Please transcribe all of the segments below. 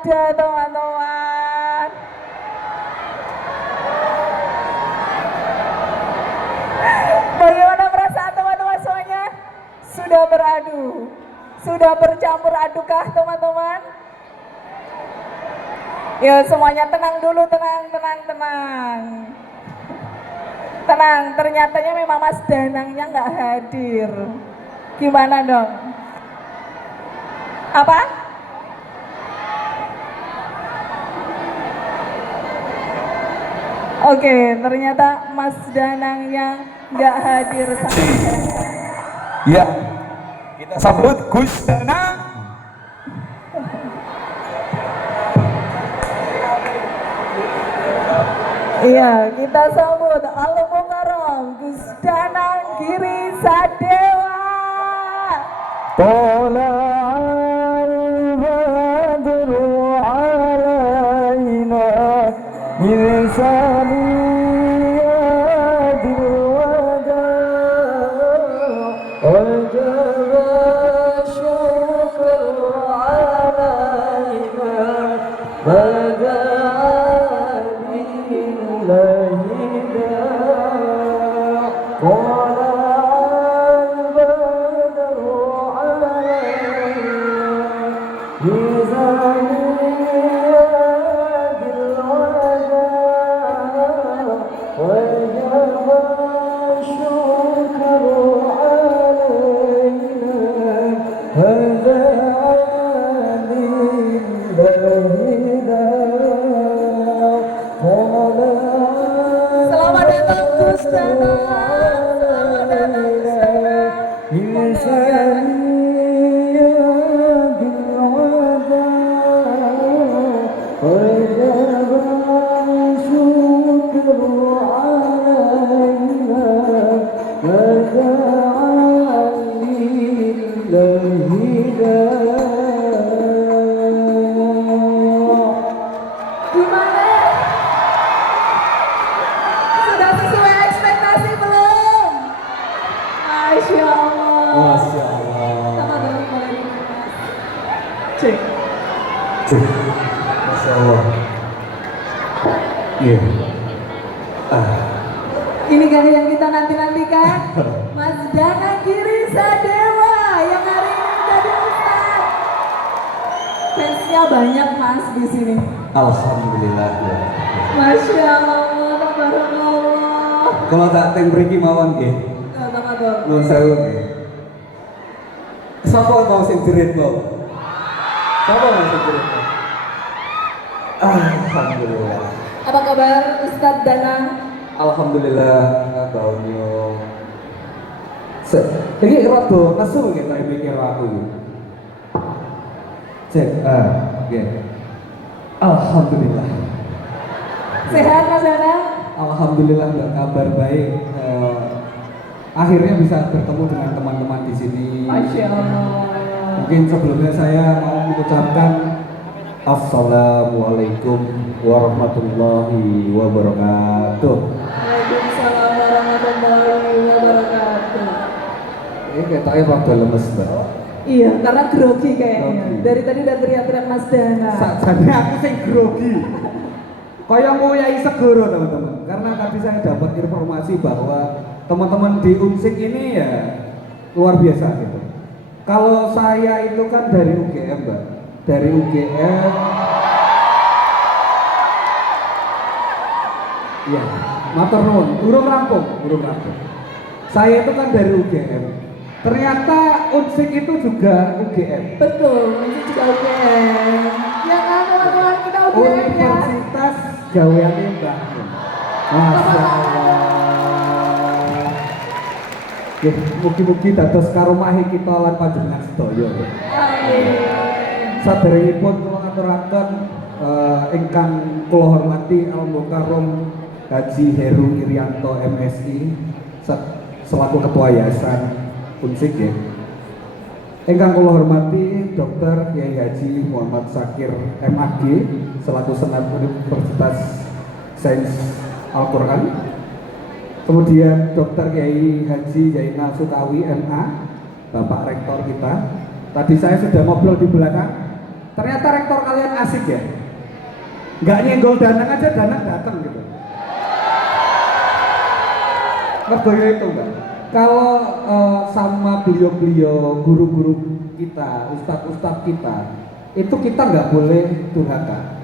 ada teman-teman. Bagaimana perasaan teman-teman semuanya? Sudah beradu? Sudah bercampur adukah teman-teman? Ya semuanya tenang dulu, tenang. Tenang, ternyatanya memang Mas Danangnya nggak hadir. Gimana dong? Apa? Oke, ternyata Mas Danangnya nggak hadir. Ya, kita sambut Gus Danang. Iya, kita sambut Al-Mukarram Gus Danang Giri Sadewa. Tala'al badru alaina min saniyadil wada wajaba syukru alaina bada Selamat datang Gus Danang. Selamat datang Gus Danang. Gimana? Sudah sesuai ekspektasi belum? Masya Allah. Masya Allah. Sama dong, boleh nih. Cek. Masya Allah. Iya. Ini kan yang kita nanti-nantikan. Mas Danang Giri Sadewa yang hari ini menjadi ustaz. Fansnya banyak Mas di sini. Alhamdulillah ya. Masya Allah, tabarakallah. Kalau tak tembriki mawon nggih. Sama dong. Nuwun sewu nggih. Sapa mau sing jerit kok? Sapa mau sing jerit kok? Alhamdulillah. Apa kabar Ustadz Danang? Alhamdulillah kabarnya. Iki rada nesu nggih tak pikir aku iki. Cek, nggih. Alhamdulillah. Sehat Mas Danang? Alhamdulillah kabar baik. Akhirnya bisa bertemu dengan teman-teman di sini. Masya Allah. Mungkin sebelumnya saya mau mengucapkan Assalamualaikum warahmatullahi wabarakatuh. Waalaikumsalam warahmatullahi wabarakatuh. Ini kayaknya rada lemes Mbak. Iya, karena grogi kayaknya. Grogi. Dari tadi udah teriak-teriak Mas Danang. Sakjane aku sing grogi. Kaya nguyai segoro teman-teman. Karena tadi saya dapat informasi bahwa teman-teman di Unsik ini ya luar biasa gitu. Kalau saya itu kan dari UGM Mbak. Dari UGM. Iya, matur nuwun. Urung rampung. Saya itu kan dari UGM. Ternyata Unsik itu juga UGM. Betul, ini juga UGM. Ya kan teman-teman, kita UGM ya. Universitas Gaweane Mbak. Masya Allah. Ya, mugi-mugi dados karumahe kita lan panjenengan sedaya. Amin. Saderengipun kula ngaturaken ingkang kula hormati Al-Mukarram Haji Heru Irianto MSI selaku Ketua Yayasan Unsik ya. Ingkang kula hormati Dr. Kiai Haji Muhammad Sakir MAG selaku Senat Universitas Sains Al-Qur'an. Kemudian Dr. Kiai Haji Zainal Sutawi MA, Bapak Rektor kita. Tadi saya sudah ngobrol di belakang. Ternyata rektor kalian asik ya. Nggak nyenggol Danang aja, Danang datang gitu. Mergoyo itu enggak? Kalau sama beliau-beliau, guru-guru kita, ustadz-ustadz kita, itu kita nggak boleh durhaka.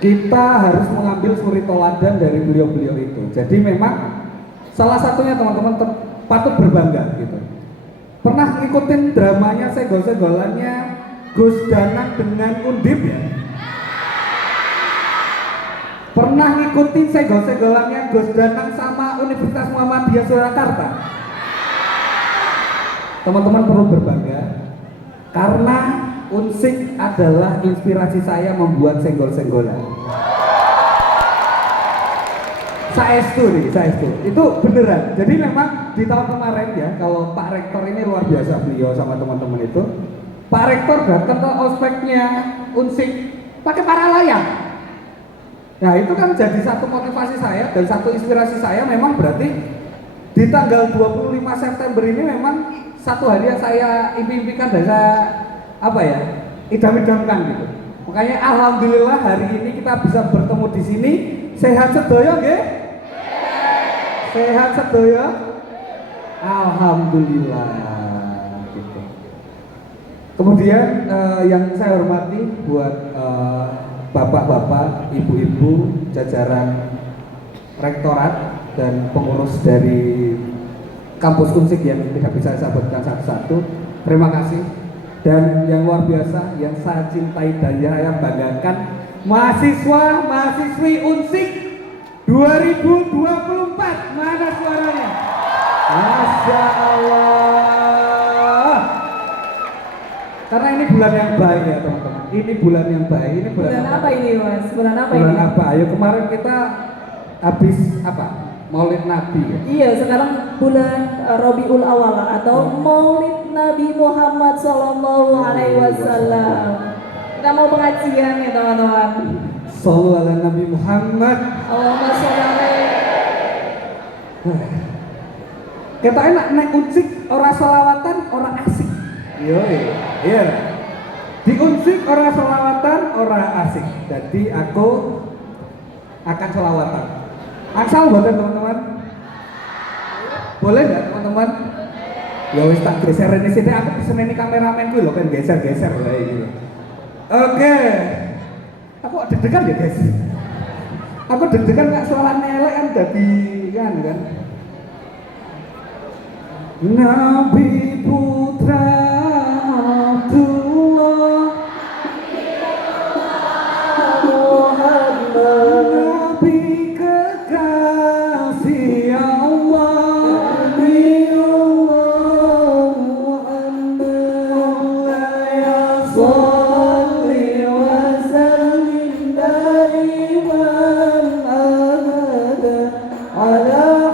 Kita harus mengambil suri toladan dari beliau-beliau itu. Jadi memang salah satunya teman-teman patut berbangga gitu. Pernah ngikutin dramanya segol-segolannya Gus Danang dengan Undip ya? Pernah ngikutin segol-segolannya Gus Danang sama Universitas Muhammadiyah Surakarta? Teman-teman perlu berbangga karena Unsik adalah inspirasi saya membuat senggol-senggolan. Saestu nih, saestu. Itu beneran. Jadi memang di tahun kemarin ya, kalau Pak Rektor ini luar biasa beliau sama teman-teman itu. Pak Rektor datang ke ospeknya Unsik pakai para layang. Nah itu kan jadi satu motivasi saya dan satu inspirasi saya. Memang berarti di tanggal 25 September ini memang satu hari yang saya impi-impikan dan saya idam-idamkan gitu. Makanya alhamdulillah hari ini kita bisa bertemu di sini. Sehat sedoyo nggih? Sehat sedoyo? Alhamdulillah gitu. Kemudian yang saya hormati buat bapak-bapak, ibu-ibu, jajaran rektorat dan pengurus dari kampus Unsik yang tidak bisa saya sebutkan satu-satu. Terima kasih. Dan yang luar biasa, yang saya cintai dan yang saya banggakan, mahasiswa-mahasiswi Unsik 2024. Mana suaranya? Masya Allah. Karena ini bulan yang baik ya teman-teman. Ini bulan yang baik. Ini bulan apa ini Mas? Bulan apa ini? Bulan apa? Ayo kemarin kita habis apa? Maulid Nabi ya? Iya, sekarang bulan Rabiul Awal atau Maulid Nabi Muhammad Sallallahu Alaihi Wasallam. Kita mau pengajian ya teman-teman. Sallallahu ala Nabi Muhammad. Allahumma sholli alaihi. Kita enak naik Unsik, orang selawatan, orang asik. Iya. Di Unsik orang selawatan, orang asik. Jadi aku akan selawatan. Angsal buatan teman-teman. Boleh nggak teman-teman? Ya wis tak geser ini sini. Aku bisa ini kameramen gue loh kan geser-geser lah gitu. Oke. Aku deg-degan ya guys. Aku deg-degan nggak suaranya elek kan jadi kan. Nabi putra Abdullah Muhammad Nabi kekasih Allah Nabi Allah Muhammad ya sholli wa sallim daiman abada ala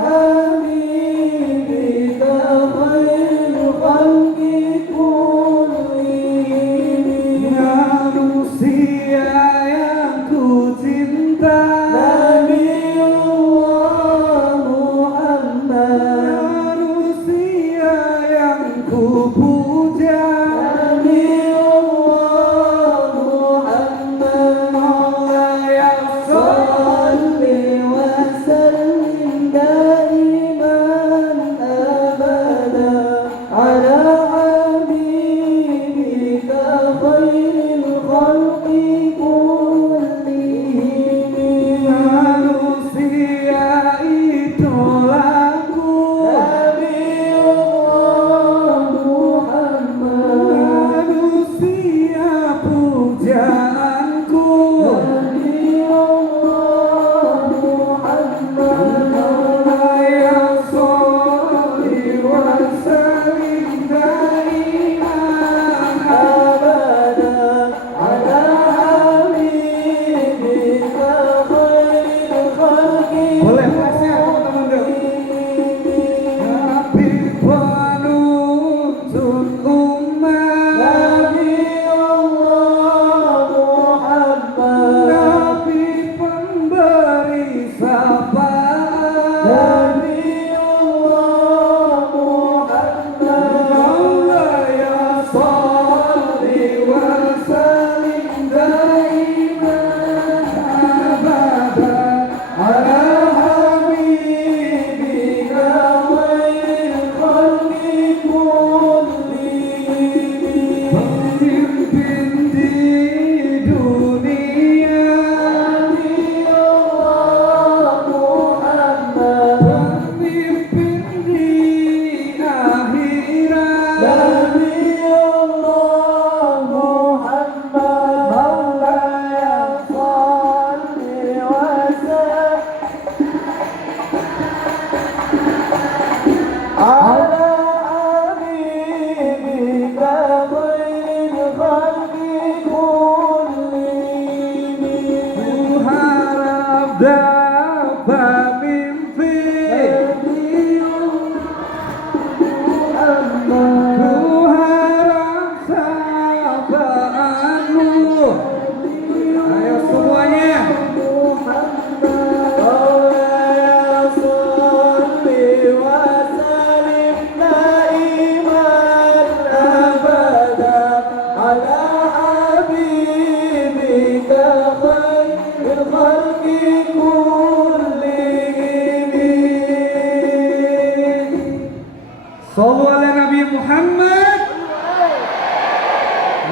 Shallu ala Nabi Muhammad.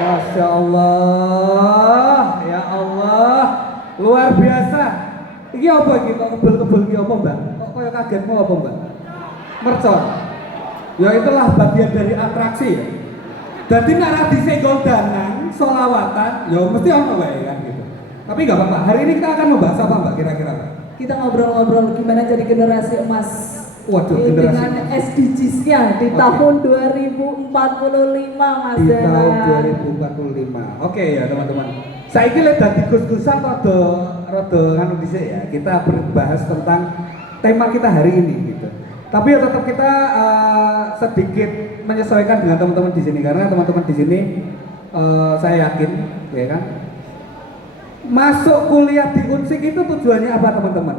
Masya Allah, ya Allah, luar biasa. Ini apa ini? Kok kebel-kebel ini apa mbak? Kok kayak kaget mau apa mbak? Mercon. Ya itulah bagian dari atraksi ya. Jadi nara disenggol danang, solawatan, ya mesti ono wae kan gitu. Tapi nggak apa-apa. Hari ini kita akan membahas apa mbak kira-kira? Kita ngobrol-ngobrol gimana jadi generasi emas. Waduh, dengan generasi SDGs-nya di tahun 2045 Mas di Dela. tahun 2045. Oke ya teman-teman. Saya kira dadi gus-gusan rada anu dhisik ya. Kita berbahas tentang tema kita hari ini gitu. Tapi ya tetap kita sedikit menyesuaikan dengan teman-teman di sini karena teman-teman di sini saya yakin ya kan masuk kuliah di Unsik itu tujuannya apa teman-teman?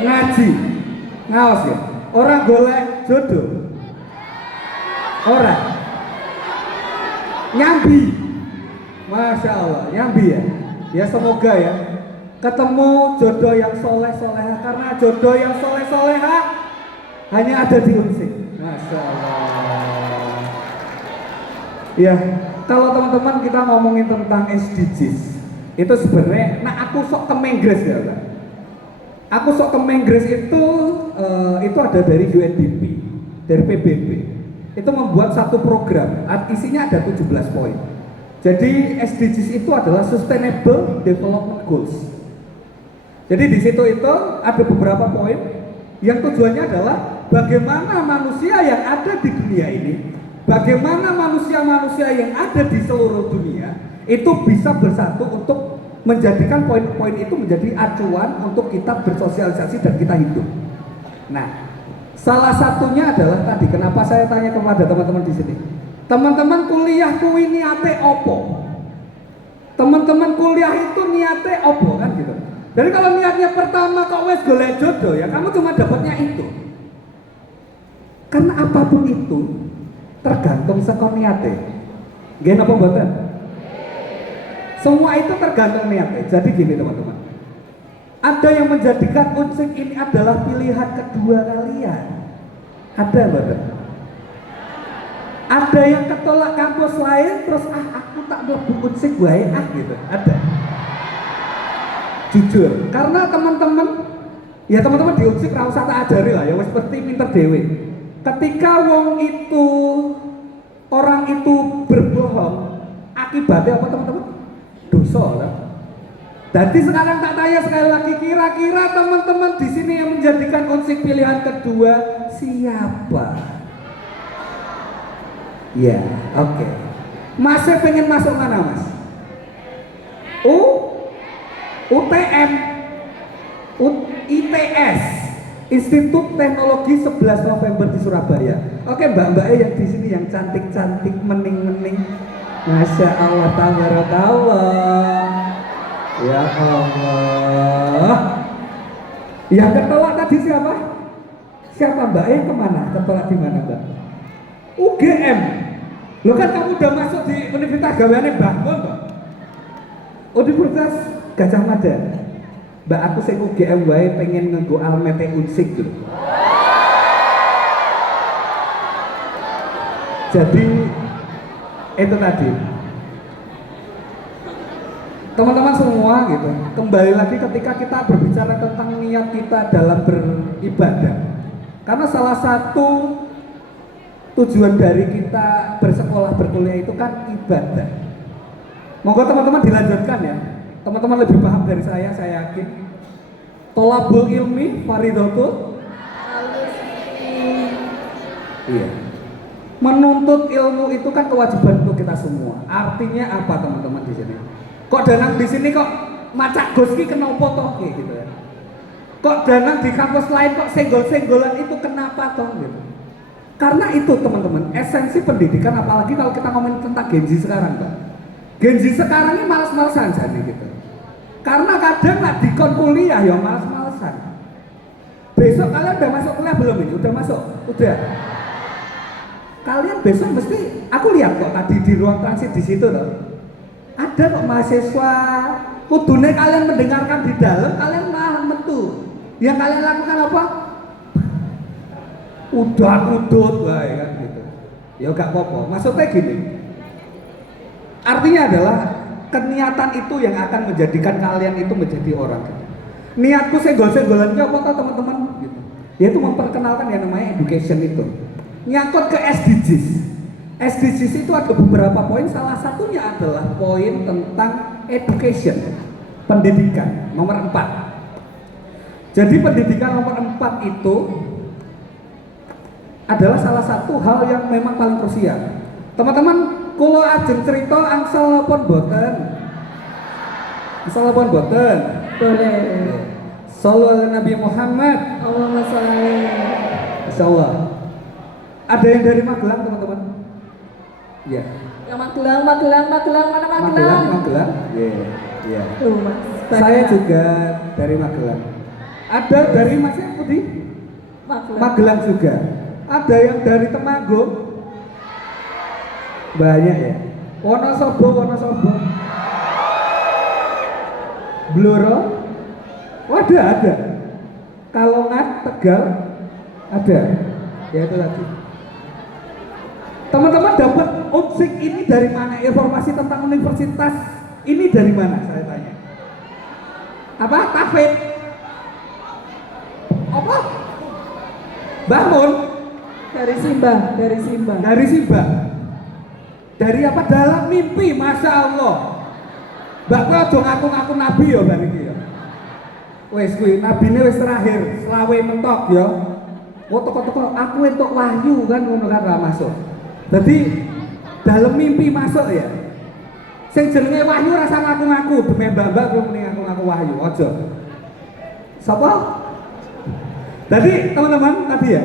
Ngaji. Ngaos ya. Orang golek jodoh. Orang nyambi. Masya Allah, nyambi ya. Ya semoga ya ketemu jodoh yang soleh soleha karena jodoh yang soleh soleha hanya ada di Unsik. Masya Allah. Ya, kalau teman-teman kita ngomongin tentang SDGs itu sebenarnya, nah aku sok ke Menggres ya, Pak. Aku sok ke Menggres itu ada dari UNDP, dari PBB. Itu membuat satu program, isinya ada 17 poin. Jadi SDGs itu adalah Sustainable Development Goals. Jadi di situ itu ada beberapa poin yang tujuannya adalah bagaimana manusia yang ada di dunia ini, bagaimana manusia-manusia yang ada di seluruh dunia itu bisa bersatu untuk menjadikan poin-poin itu menjadi acuan untuk kita bersosialisasi dan kita hidup. Nah, salah satunya adalah tadi kenapa saya tanya kepada teman-teman di sini. Teman-teman kuliah kuwi niate opo? Teman-teman kuliah itu niate opo kan gitu. Jadi kalau niatnya pertama kok wes golek jodoh ya kamu cuma dapatnya itu. Karena apapun itu tergantung saka niate. Nggih napa mboten? Semua itu tergantung niatnya. Jadi gini teman-teman, ada yang menjadikan Unsik ini adalah pilihan kedua kalian. Ada betul. Ada yang ketolak kampus lain terus aku tak mlebu Unsik wae gitu. Ada. Jujur, karena teman-teman ya teman-teman di Unsik ra usah tak ajari lah ya wis seperti pinter dhewe. Ketika orang itu berbohong, akibatnya apa teman-teman? Dosa lah. Jadi sekarang tak tanya sekali lagi, kira-kira teman-teman di sini yang menjadikan Unsik pilihan kedua siapa? Ya, oke. Masih pengen masuk mana mas? UTM, ITS, Institut Teknologi 11 November di Surabaya. Oke mbak-mbaknya yang di sini yang cantik-cantik, mening-mening. Masya Allah, tabarakallah. Ya Allah. Yang ketolak tadi siapa? Siapa mbak? Kemana? Ketolak di mana mbak? UGM. Lo kan kamu udah masuk di Universitas Gaweane Bangun mbak. Universitas Gajah Mada. Mbak aku sing UGM wae pengen nganggo almete Unsik gitu. Jadi itu tadi teman-teman semua gitu, kembali lagi ketika kita berbicara tentang niat kita dalam beribadah, karena salah satu tujuan dari kita bersekolah berkuliah itu kan ibadah. Monggo teman-teman dilanjutkan ya, teman-teman lebih paham dari saya yakin. Tolabul ilmi faridatul. Iya. Menuntut ilmu itu kan kewajiban untuk kita semua. Artinya apa teman-teman di sini? Kok danang di sini kok macak goski kena foto gitu ya? Kok danang di kampus lain kok senggol-senggolan itu kenapa toh gitu? Karena itu teman-teman esensi pendidikan, apalagi kalau kita ngomongin tentang Gen Z sekarang, Pak. Gen Z sekarang ini malas-malasan jadi gitu. Karena kadang nggak dikon kuliah ya malas-malasan. Besok kalian udah masuk kuliah belum ini? Udah masuk? Udah. Kalian besok mesti, aku lihat kok tadi di ruang transit di situ loh. Ada kok mahasiswa, kudune kalian mendengarkan di dalam, kalian malah metu. Yang kalian lakukan apa? udah udut wae kan gitu. Ya gak apa-apa. Maksudnya gini. Artinya adalah keniatan itu yang akan menjadikan kalian itu menjadi orang gitu. Niatku senggol-senggolan ki apa toh teman-teman gitu. Yaitu memperkenalkan yang namanya education itu. Nyangkut ke SDGs. SDGs itu ada beberapa poin, salah satunya adalah poin tentang education, pendidikan, nomor 4. Jadi pendidikan nomor 4 itu adalah salah satu hal yang memang paling krusial. Teman-teman, kalau ajeng cerita angsal pun boten. Angsal pun boten. Boleh. Sallallahu Nabi Muhammad. Allahumma sholli. Insyaallah. Ada yang dari Magelang, teman-teman? Iya. Yang Magelang, Magelang, Magelang, mana Magelang? Magelang. Iya. Iya. Tuh, Mas. Saya banyak. juga dari Magelang. Ada dari Mas Putih? Magelang. Magelang juga. Ada yang dari Temanggung? Banyak ya. Wonosobo, Wonosobo. Blora? Oh, ada. Kalongan, Tegal, ada. Ya itu tadi. Teman-teman dapat unsik ini dari mana? Informasi tentang universitas ini dari mana? Saya tanya. Apa? Tafid? Apa? Bangun? Dari Simba, dari Simba. Dari Simba. Dari apa? Dalam mimpi, masya Allah. Mbak kowe aja ngaku-ngaku nabi ya bari iki ya. Wis kuwi nabine wis terakhir, selawe mentok ya. Oh toko-toko aku entuk wahyu kan ngono kan ra masuk. Jadi dalam mimpi masuk ya. Sing jenenge wahyu rasa ngaku-ngaku, demi mbak-mbak kowe muni ngaku-ngaku wahyu, aja. Sapa? Jadi teman-teman tadi ya.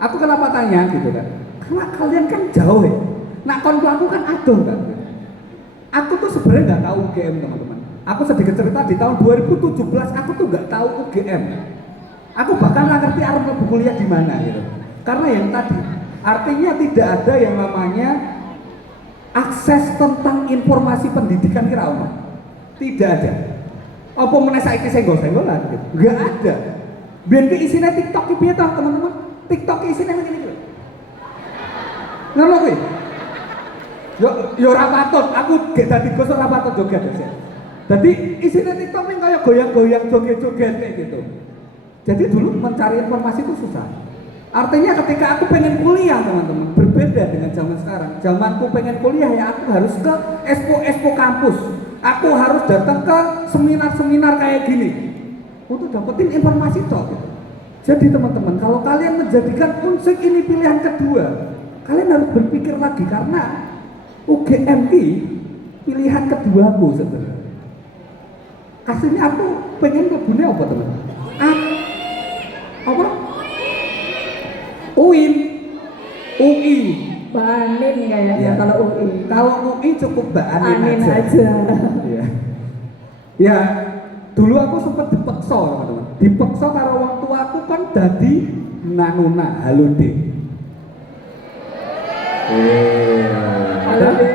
Aku kenapa tanya gitu kan? Karena kalian kan jauh ya. Nak konco aku kan adoh kan. Aku tuh sebenarnya nggak tahu UGM teman-teman. Aku sedikit cerita di tahun 2017 aku tuh nggak tahu UGM. Aku bahkan nggak ngerti arep mlebu kuliah di mana gitu. Karena yang tadi artinya tidak ada yang namanya akses tentang informasi pendidikan kira ono. Tidak ada. Apa meneh saiki senggol-senggolan gitu. Nggak ada. Biar isinya TikTok iki piye toh teman-teman? TikTok isinya ngene iki. Ngono kuwi. Yo ora patut, aku gek dadi gos ora patut joget ya. Dadi isine TikTok ning kaya goyang-goyang joget-joget kayak gitu. Jadi dulu mencari informasi itu susah. Artinya ketika aku pengen kuliah teman-teman, berbeda dengan zaman sekarang. Zamanku pengen kuliah ya aku harus ke expo kampus. Aku harus datang ke seminar-seminar kayak gini untuk dapetin informasi toh. Gitu. Jadi teman-teman, kalau kalian menjadikan unsik ini pilihan kedua, kalian harus berpikir lagi karena UGM pilihan keduaku sebenarnya. Aslinya aku pengen ngebune apa teman? Apa? UIN, UI. Banin kayaknya Ya. kalau UI. Kalau UI cukup Anin Anin aja. Ya. Ya, dulu aku sempat dipeksa teman-teman. Dipeksa karo wong tuaku kan dadi nanuna halo Dek. Halo Dek.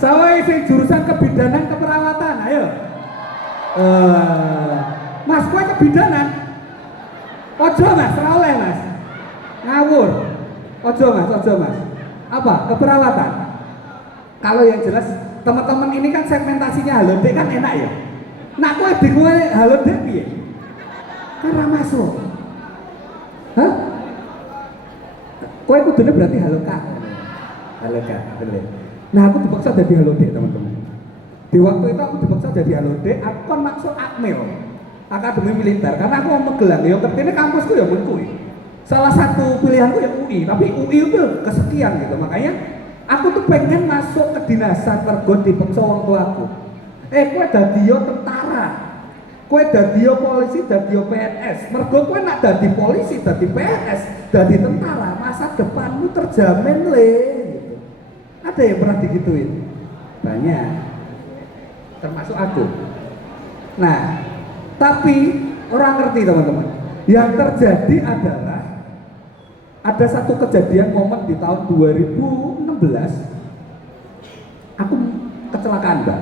Saya isi jurusan kebidanan keperawatan, ayo. Mas, kowe kebidanan? Ojo mas, ora oleh mas. Ngawur. Ojo mas. Apa? Keperawatan. Kalau yang jelas teman-teman ini kan segmentasinya halo Dek kan enak ya. Nak kowe di kowe halo Dek piye? Kan ora masuk. Hah? Kowe kudune berarti halo Kak. Halo Kak, bener. Nah aku dipaksa jadi halo Dek teman-teman. Di waktu itu aku dipaksa jadi halo Dek, aku kan maksud Akmil, Akademi Militer, karena aku mau Magelang. Yang terpenting kampusku ya kuwi. Salah satu pilihanku ya UI, tapi UI itu kesekian gitu. Makanya aku tuh pengen masuk ke dinasan mergo dipaksa wong tuaku. Kowe dadi yo tentara. Kowe dadi yo polisi, dadi yo PNS. Mergo kowe nak dadi polisi, dadi PNS, dadi tentara, masa depanmu terjamin le. Gitu. Ada yang pernah digituin? Banyak. Termasuk aku. Nah, tapi orang ngerti teman-teman. Yang terjadi adalah ada satu kejadian momen di tahun 2016. Aku kecelakaan, Mbak.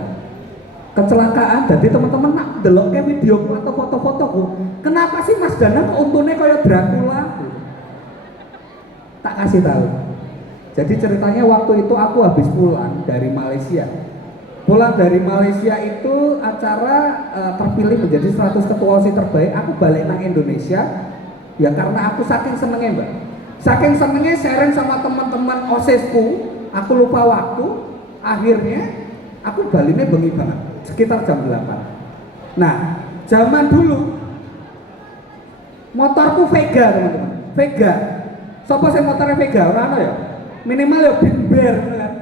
Kecelakaan, jadi teman-teman nak delok ke videoku atau foto-fotoku. Kenapa sih Mas Danang untune kayak Dracula? kasih tahu. Jadi ceritanya waktu itu aku habis pulang dari Malaysia. Pulang dari Malaysia itu acara terpilih menjadi 100 ketua OSIS terbaik. Aku balik nang Indonesia ya karena aku saking senengnya mbak. Saking senengnya sharing sama teman-teman OSISku. Aku lupa waktu. Akhirnya aku baliknya bengi banget sekitar jam 8. Nah zaman dulu motorku Vega teman-teman. Vega. Sopo sing motornya Vega? Ora ono ya? Minimal ya Binber kan.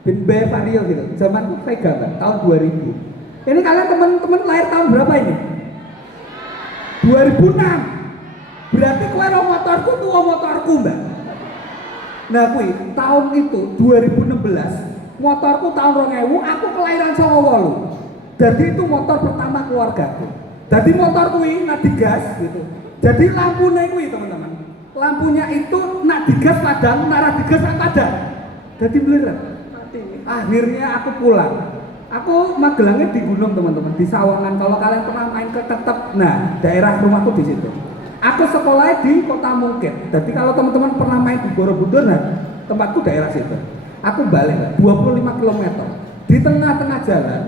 Binber Vario gitu. Zamanku Vega kan tahun 2000. Ini kalian teman-teman lahir tahun berapa ini? 2006. Berarti kowe ro motorku tuwa motorku, Mbak. Nah, kuwi tahun itu 2016, motorku tahun 2000, aku kelahiran 98. Jadi itu motor pertama keluargaku. Jadi motor kuwi nak digas gitu. Jadi lampunya kuwi teman-teman. Lampunya itu nak digas padam, narah digas padam. Jadi beler. Akhirnya aku pulang. Aku magelangnya di gunung teman-teman, di Sawangan. Kalau kalian pernah main ke Tetep, nah daerah rumahku di situ. Aku sekolahnya di Kota Mungkit. Jadi kalau teman-teman pernah main di Borobudur, nah tempatku daerah situ. Aku balik 25 km. Di tengah-tengah jalan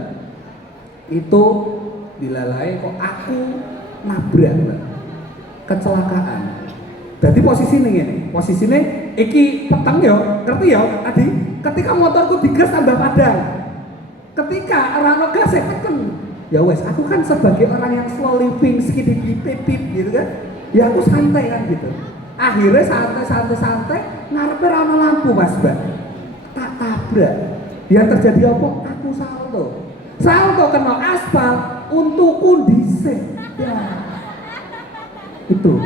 itu dilalai kok aku nabrak, kecelakaan. Jadi posisinya ini, posisinya iki peteng ya, ngerti ya, Adi? Ketika motorku digas tambah padang. Ketika orang gas saya tekan, ya wes, aku kan sebagai orang yang slow living, sedikit pip gitu kan, ya aku santai kan gitu. Akhirnya santai, ngarepe ana lampu mas mbak, tak tabrak. Yang terjadi apa? Aku salto kena aspal untuk kondisi. Ya. Itu.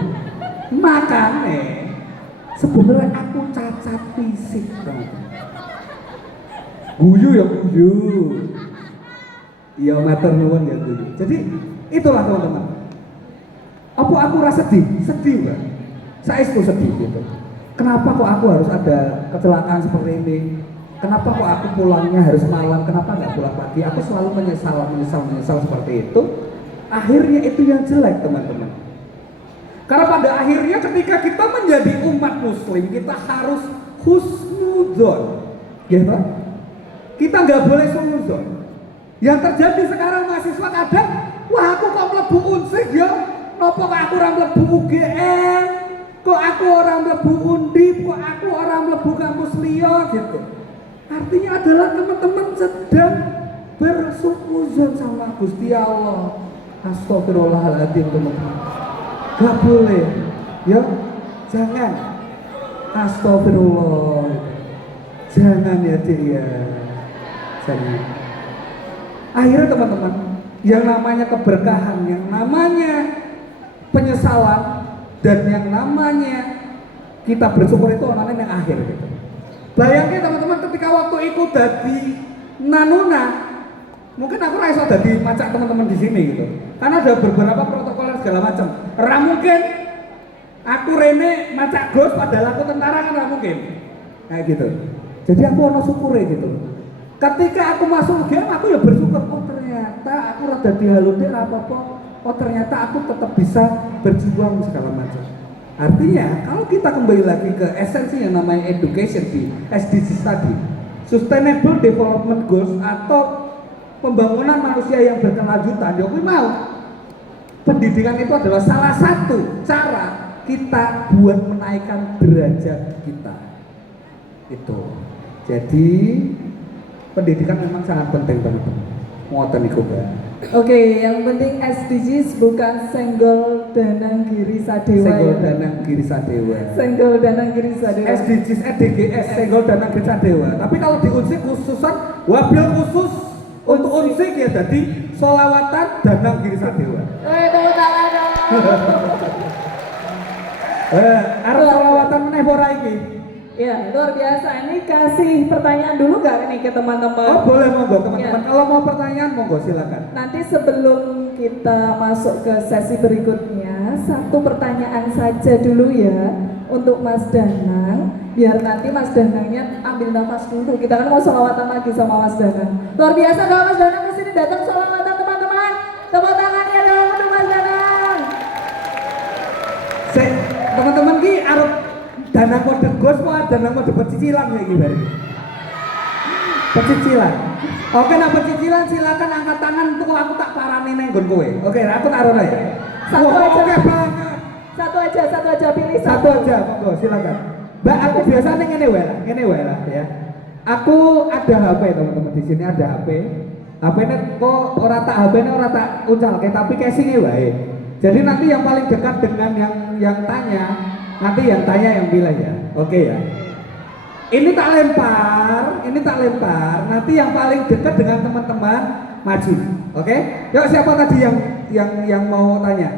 Makanya sebenarnya aku cacat fisik teman-teman. Guyu ya guyu. Iya matur nuwun ya guyu. Jadi itulah teman-teman. Apa aku rasa sedih Mbak. Saya itu sedih gitu. Kenapa kok aku harus ada kecelakaan seperti ini? Kenapa kok aku pulangnya harus malam? Kenapa nggak pulang pagi? Aku selalu menyesal seperti itu. Akhirnya itu yang jelek teman-teman. Karena pada akhirnya ketika kita menjadi umat muslim, kita harus husnudzon. Gitu? Kita nggak boleh sunudzon. Yang terjadi sekarang mahasiswa kadang, wah aku kok mlebu unsik ya, nopo kok aku orang mlebu UGM, kok aku orang mlebu Undip, kok aku orang mlebu kampus liya gitu. Artinya adalah teman-teman sedang bersuudzon sama Gusti Allah. Astagfirullahaladzim teman-teman. Gak boleh, ya jangan. Astagfirullah, jangan ya dia. Jangan. Akhirnya teman-teman, yang namanya keberkahan, yang namanya penyesalan, dan yang namanya kita bersyukur itu orangnya yang akhir gitu. Bayangin teman-teman ketika waktu itu dari Nanuna, mungkin aku rasa dari macak teman-teman di sini gitu. Karena ada beberapa protokol segala macam. Ora mungkin aku Rene macak gos padahal aku tentara kan ora mungkin. Kayak gitu. Jadi aku ono syukure gitu. Ketika aku masuk UGM aku ya bersyukur, oh ternyata aku rada dihalute apa-apa. Oh ternyata aku tetap bisa berjuang segala macam. Artinya kalau kita kembali lagi ke esensi yang namanya education di SDGs tadi, Sustainable Development Goals atau pembangunan manusia yang berkelanjutan, ya aku mau pendidikan itu adalah salah satu cara kita buat menaikkan derajat kita. Itu. Jadi pendidikan memang sangat penting teman-teman. Ngoten niku, Mbak. Oke, yang penting SDGs bukan senggol danang giri sadewa. Senggol danang giri sadewa. Senggol danang giri sadewa. SDGs SDGs senggol danang giri sadewa. Tapi kalau di Unsik khususan wabil khusus untuk Unsik ya jadi sholawatan danang giri sadewa. Tepuk tangan dong. Arep sholawatan meneh ora iki? Ya, luar biasa. Ini kasih pertanyaan dulu nggak nih ke teman-teman? Oh boleh monggo teman-teman. Ya. Kalau mau pertanyaan monggo silakan. Nanti sebelum kita masuk ke sesi berikutnya, satu pertanyaan saja dulu ya untuk Mas Danang. Biar nanti Mas Danangnya ambil nafas dulu. Kita kan mau sholawatan lagi sama Mas Danang. Luar biasa kalau Mas Danang kesini datang sholawatan teman-teman. Tepuk tangannya dong untuk Mas Danang. Teman-teman ki arep Dana kode gos apa dana kode pecicilan kayak gimana? Pecicilan. Oke, nah pecicilan silakan angkat tangan untuk aku tak parani neng gon kowe. Oke, aku taruh ya. Satu Wah, aja. Oke banget. Satu aja pilih Satu aja, monggo silakan. Mbak, aku biasanya ngene wae lah ya. Aku ada HP teman-teman di sini ada HP. HP-nya kok ora tak HP-nya ora tak uncalke tapi casing-e wae. Jadi nanti yang paling dekat dengan yang tanya, nanti yang tanya yang pilih ya. Oke ya. Ini tak lempar. Nanti yang paling dekat dengan teman-teman maju. Oke? Yuk siapa tadi yang mau tanya?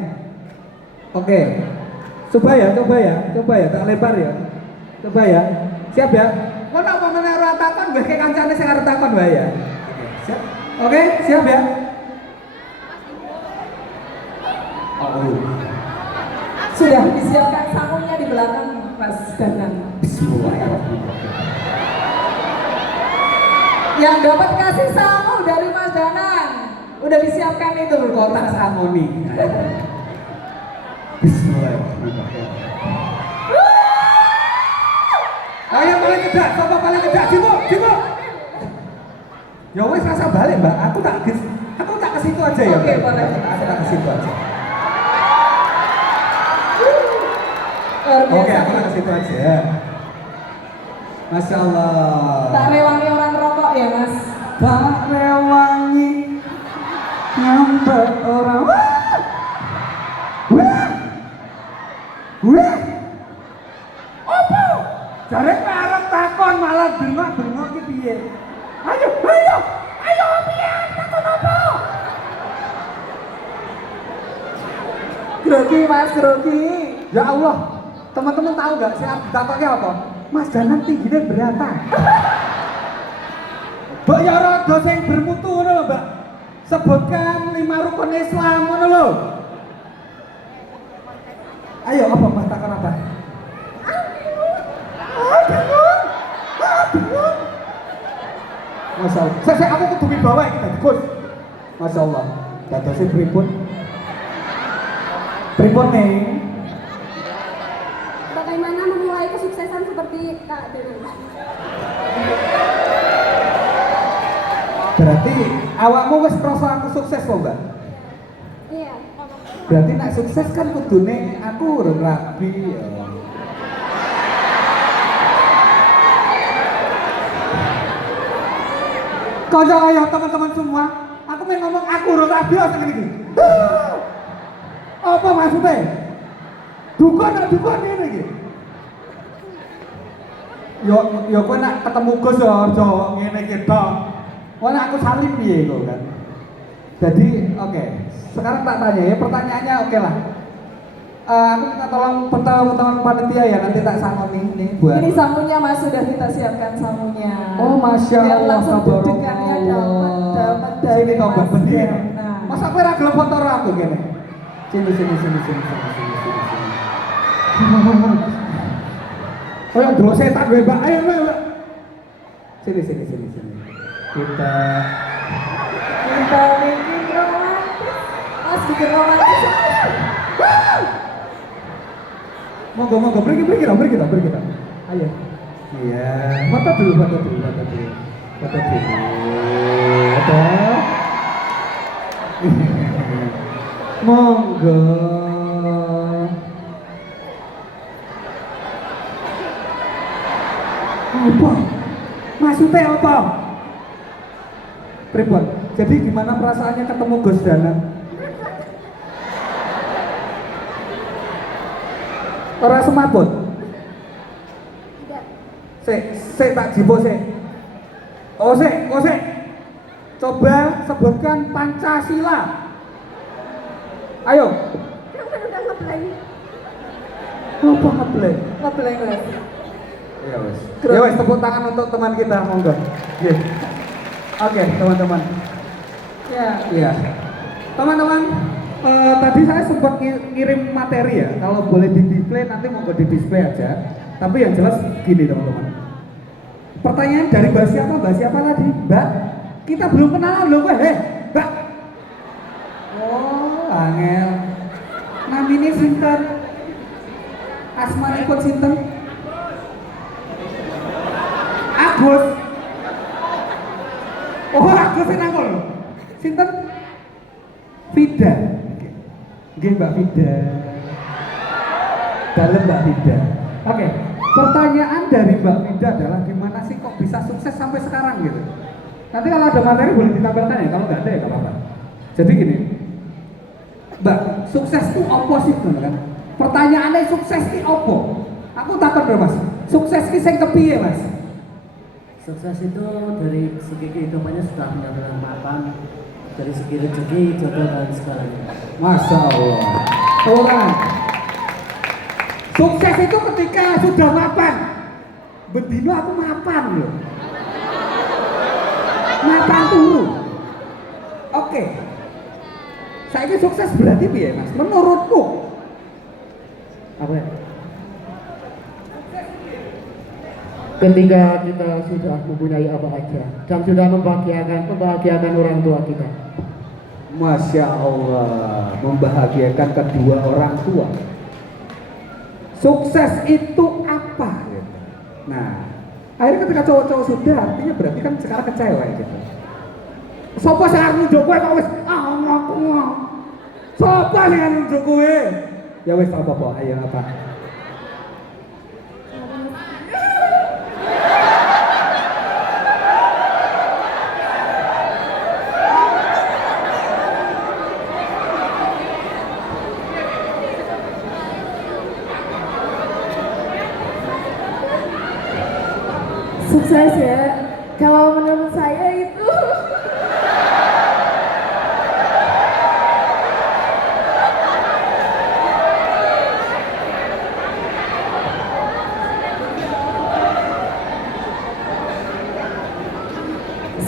Oke. Coba ya, tak lempar ya. Coba ya. Siap ya? Kok nak pamane ora takon mbah kayak kancane sing arep takon wae ya. Siap. Oke, siap ya. Oh. Sudah disiapkan sangunya di belakang Mas Danang. Bismillahirrahmanirrahim. Yang dapat kasih sangu dari Mas Danang. Udah disiapkan itu Kotak samoni. Bismillahirrahmanirrahim. Ayo paling kedak, siapa paling kedak? Jibo. Ya wes rasa balik mbak, aku tak ke situ aja ya. Oke, Mbak. boleh. Aku tak ke situ aja. Luar Oke, biasa. aku tak ke situ aja. Masya Allah. Tak rewangi orang rokok ya Mas. Tak rewangi nyampe orang. Wah. Apa? Jare arep takon malah bengok-bengok ki piye? Ayo piye? Takon apa? Grogi Mas, grogi. Ya Allah, teman-teman tahu nggak sih takoknya apa? Mas Danang tingginya berapa? Mbak ya rada sing bermutu ngono lho, Mbak. Sebutkan 5 rukun Islam ngono lho. Ayo apa Mbak takon apa? Masya Allah. Saya aku kudu wibawa iki tadi, Gus. Masya Allah. Dadose pripun? Pripun nih? Bagaimana memulai kesuksesan seperti Kak Danang? Berarti awakmu wis krasa aku sukses kok, Mbak? Iya. Berarti nak sukses kan kudune aku urung rabi ya. Kaya ayo teman-teman semua, aku mau ngomong aku urung rabi ya ngene iki. Apa maksudnya? Dukun ini iki. Yo kowe nak ketemu Gus yo aja ngene iki tok. Wah aku salib piye kok kan. Jadi oke. Sekarang tak tanya ya, pertanyaannya oke lah. Aku minta tolong teman-teman panitia ya, nanti tak sangoni nih buat. Ini sangunya Mas, sudah kita siapkan sangunya. Oh Masya Biar Allah, langsung tabarakallah. dudukannya dapat dari Sini tobat Mas benih. Danang. Masa kowe ra gelem foto aku kene? Sini. Kayak dulu setan gue, Mbak. Ayo, Mbak. Sini. Kita Bikin romantis. Mas bikin romantis. monggo pergi kita. Ayo. Iya, foto dulu. Foto. Monggo. Apa? Maksudnya apa? Pripun? Jadi gimana perasaannya ketemu Gus Danang? Ora semaput. Tidak. Sik tak jipo sik. Oh sik. Coba sebutkan Pancasila. Ayo. Kan udah ngeblank. Apa ngeblek? Ngeblank Mas. Ya wes, tepuk tangan untuk teman kita, monggo. Nggih. Oke, teman-teman. Ya. Iya. Teman-teman, tadi saya sempat ngirim materi ya. Kalau boleh di display nanti monggo di display aja. Tapi yang jelas gini teman-teman. Pertanyaan dari Mbak siapa tadi? Mbak, kita belum kenalan loh, Mbak. Oh, angel. Namine sinten? Asmanipun sinten? Mbak Vida. Dalam Mbak Vida. Oke, pertanyaan dari Mbak Vida adalah gimana sih kok bisa sukses sampai sekarang gitu. Nanti kalau ada materi boleh ditampilkan ya, kalau nggak ada ya nggak apa-apa. Jadi gini, Mbak, sukses itu apa sih kan? Pertanyaannya sukses itu apa? Aku takut dong Mas, sukses itu sing kepiye Mas? Sukses itu dari segi kehidupannya sudah benar-benar mapan, dari segi rezeki, jodoh dan segalanya. Masya Allah. Orang sukses itu ketika sudah mapan. Bendino aku mapan loh. Mapan turu. Oke. Saya ini sukses berarti piye Mas? Menurutku. Apa ya? Ketika kita sudah mempunyai apa aja dan sudah membahagiakan orang tua kita. Masya Allah, membahagiakan kedua orang tua. Sukses itu apa? Nah, akhirnya ketika cowok-cowok sudah, artinya berarti kan sekarang ke cewek gitu. Sopo sing arep nunjuk kowe kok wis aku. Sopo sing arep nunjuk kowe? Ya wis apa-apa, ayo apa? Sukses ya. Kalau menurut saya itu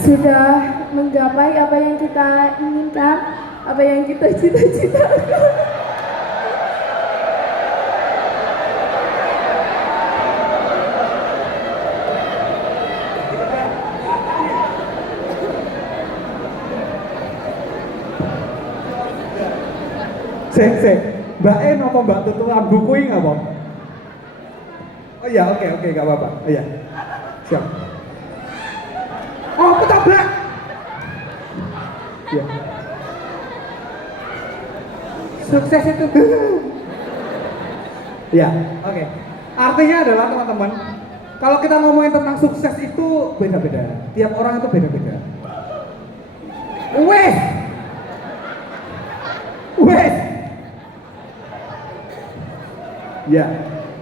sudah menggapai apa yang kita inginkan, apa yang kita cita-citakan. Sek, Mbak E apa Mbak Tutu Lambu kuwi apa? Oh iya, oke, gak apa-apa. Oh iya. Siap. Oh, petabrak. Iya. Sukses itu. Ya, oke. Artinya adalah teman-teman, kalau kita ngomongin tentang sukses itu beda-beda. Tiap orang itu beda-beda. Wes. Ya,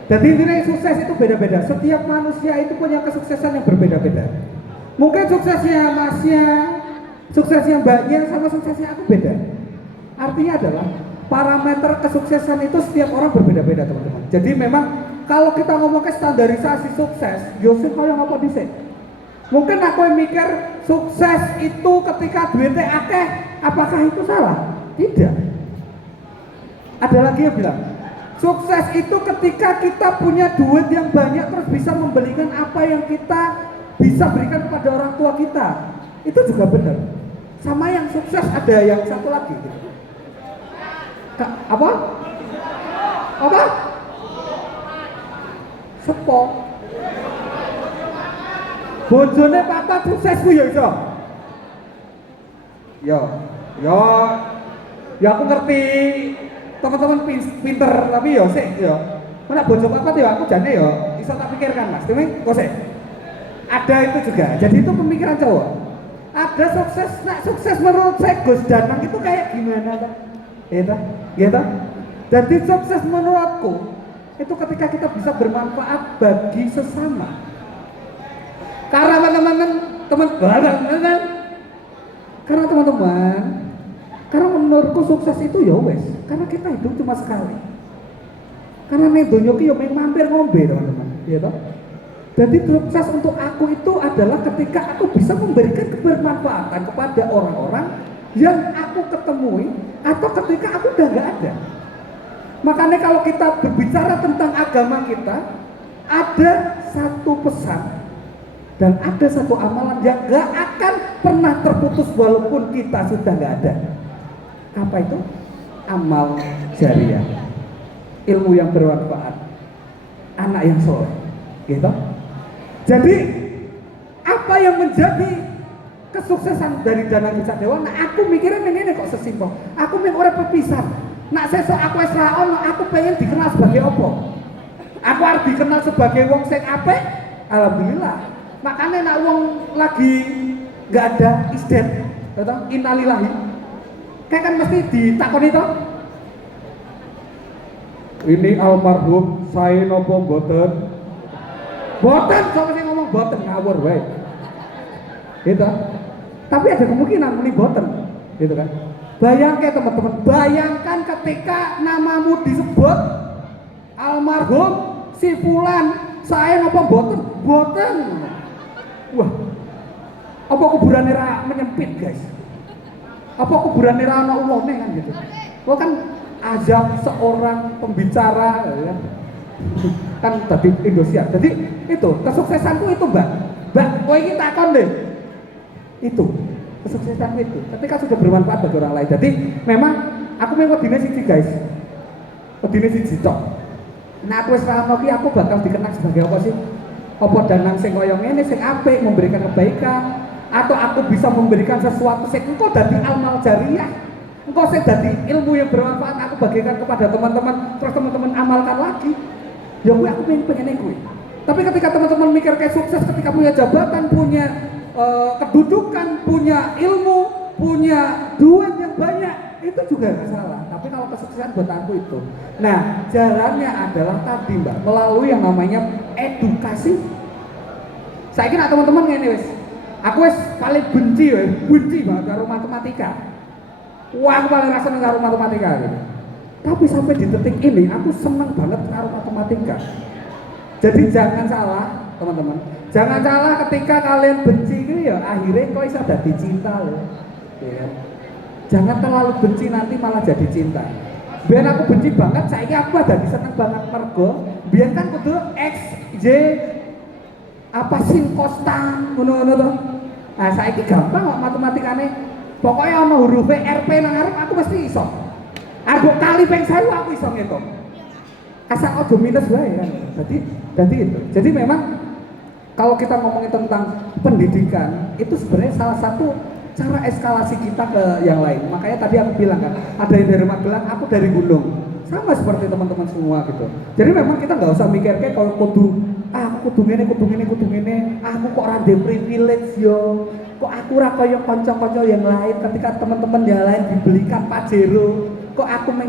jadi intinya sukses itu beda-beda. Setiap manusia itu punya kesuksesan yang berbeda-beda. Mungkin suksesnya Masnya, suksesnya Mbaknya, sama suksesnya aku beda. Artinya adalah parameter kesuksesan itu setiap orang berbeda-beda teman-teman. Jadi memang kalau kita ngomong ke standarisasi sukses, Yosef kalau ngapa dhisik? Mungkin aku yang mikir sukses itu ketika duitnya akeh, apakah itu salah? Tidak. Ada lagi yang bilang sukses itu ketika kita punya duit yang banyak terus bisa membelikan apa yang kita bisa berikan kepada orang tua kita. Itu juga benar. Sama yang sukses ada yang satu lagi gitu. Apa? Sepo. Bojone papa sukses ku ya iso. Ya aku ngerti. Teman-teman pinter tapi yo sik yo. Mana bojo apa tuh aku jane yo iso tak pikirkan Mas. Demi kok sik. Ada itu juga. Jadi itu pemikiran cowok. Ada sukses, sukses menurut saya Gus Danang itu kayak gimana kan? Gitu. Jadi sukses menurutku itu ketika kita bisa bermanfaat bagi sesama. Karena teman-teman, karena menurutku sukses itu ya wes, karena kita hidup cuma sekali. Karena nih donya ki yo mampir ngombe teman-teman, ya toh. Jadi sukses untuk aku itu adalah ketika aku bisa memberikan kebermanfaatan kepada orang-orang yang aku ketemui atau ketika aku udah nggak ada. Makanya kalau kita berbicara tentang agama kita, ada satu pesan dan ada satu amalan yang gak akan pernah terputus walaupun kita sudah gak ada. Apa itu? Amal jariah, ilmu yang bermanfaat, anak yang soleh, gitu. Jadi apa yang menjadi kesuksesan dari Danang Wicakdewa? Nah aku mikirnya ini kok sesimpel. Aku mikir orang pepisan. Nak sesuk aku wis ra ono, aku pengen dikenal sebagai apa? Aku harus dikenal sebagai wong sing apik. Alhamdulillah. Makanya nak wong lagi nggak ada isdet, atau innalillahi, kayak kan mesti ditakoni toh. Ini almarhum saya nopo boten? Boten, siapa sih ngomong boten ngawur wae. Gitu. Tapi ada kemungkinan ini boten, gitu kan? Bayangkan teman-teman, bayangkan ketika namamu disebut almarhum si fulan, saya nopo boten? Boten. Wah, apa kuburannya ra menyempit guys? Apa kuburannya ra ana ulone kan gitu? Wah kan azab seorang pembicara ya. Kan tadi Indosiar. Jadi itu kesuksesanku itu mbak kowe iki takon deh. Itu kesuksesanku itu ketika sudah bermanfaat bagi orang lain. Jadi memang aku mau wedine siji guys. Wedine siji tok. Nah aku wis paham iki aku bakal dikenal sebagai apa sih? Apa danang sing kaya ngene sing apik memberikan kebaikan atau aku bisa memberikan sesuatu sing engko dadi amal jariyah. Engko sing dadi ilmu yang bermanfaat aku bagikan kepada teman-teman terus teman-teman amalkan lagi. Ya gue aku pengen gue. Tapi ketika teman-teman mikir kayak sukses ketika punya jabatan, punya kedudukan, punya ilmu, punya duit yang banyak, itu juga nggak salah. Tapi kalau kesuksesan buat aku itu, nah jalannya adalah tadi mbak, melalui yang namanya edukasi. Saya kira teman-teman ngene wis, aku wis paling benci banget karo matematika. Wah aku paling rasa karo matematika gitu. Tapi sampai di detik ini aku senang banget karo matematika. Jadi jangan salah teman-teman, jangan salah ketika kalian benci itu ya akhirnya kok bisa jadi cinta loh. Ya. Jangan terlalu benci nanti malah jadi cinta. Biar aku benci banget, saya aku ada seneng banget mergo. Biar kan kudu X, Y, apa sin kostan, ngono-ngono tuh. Nah saya gampang kok matematikane. Pokoknya ono huruf RP nang ngarep aku mesti iso. Aku kali peng 1000 aku iso ngitung. Asal ojo minus wae kan. Jadi itu. Jadi memang kalau kita ngomongin tentang pendidikan itu sebenarnya salah satu cara eskalasi kita ke yang lain. Makanya tadi aku bilang kan, ada yang dari Magelang, aku dari Gunung. Sama seperti teman-teman semua gitu. Jadi memang kita nggak usah mikir kayak kalau aku kudu ngene, aku kok ora ndek privilege yo. Kok aku ora kaya kanca-kanca yang lain ketika teman-teman yang lain dibelikan Pajero. Kok aku meng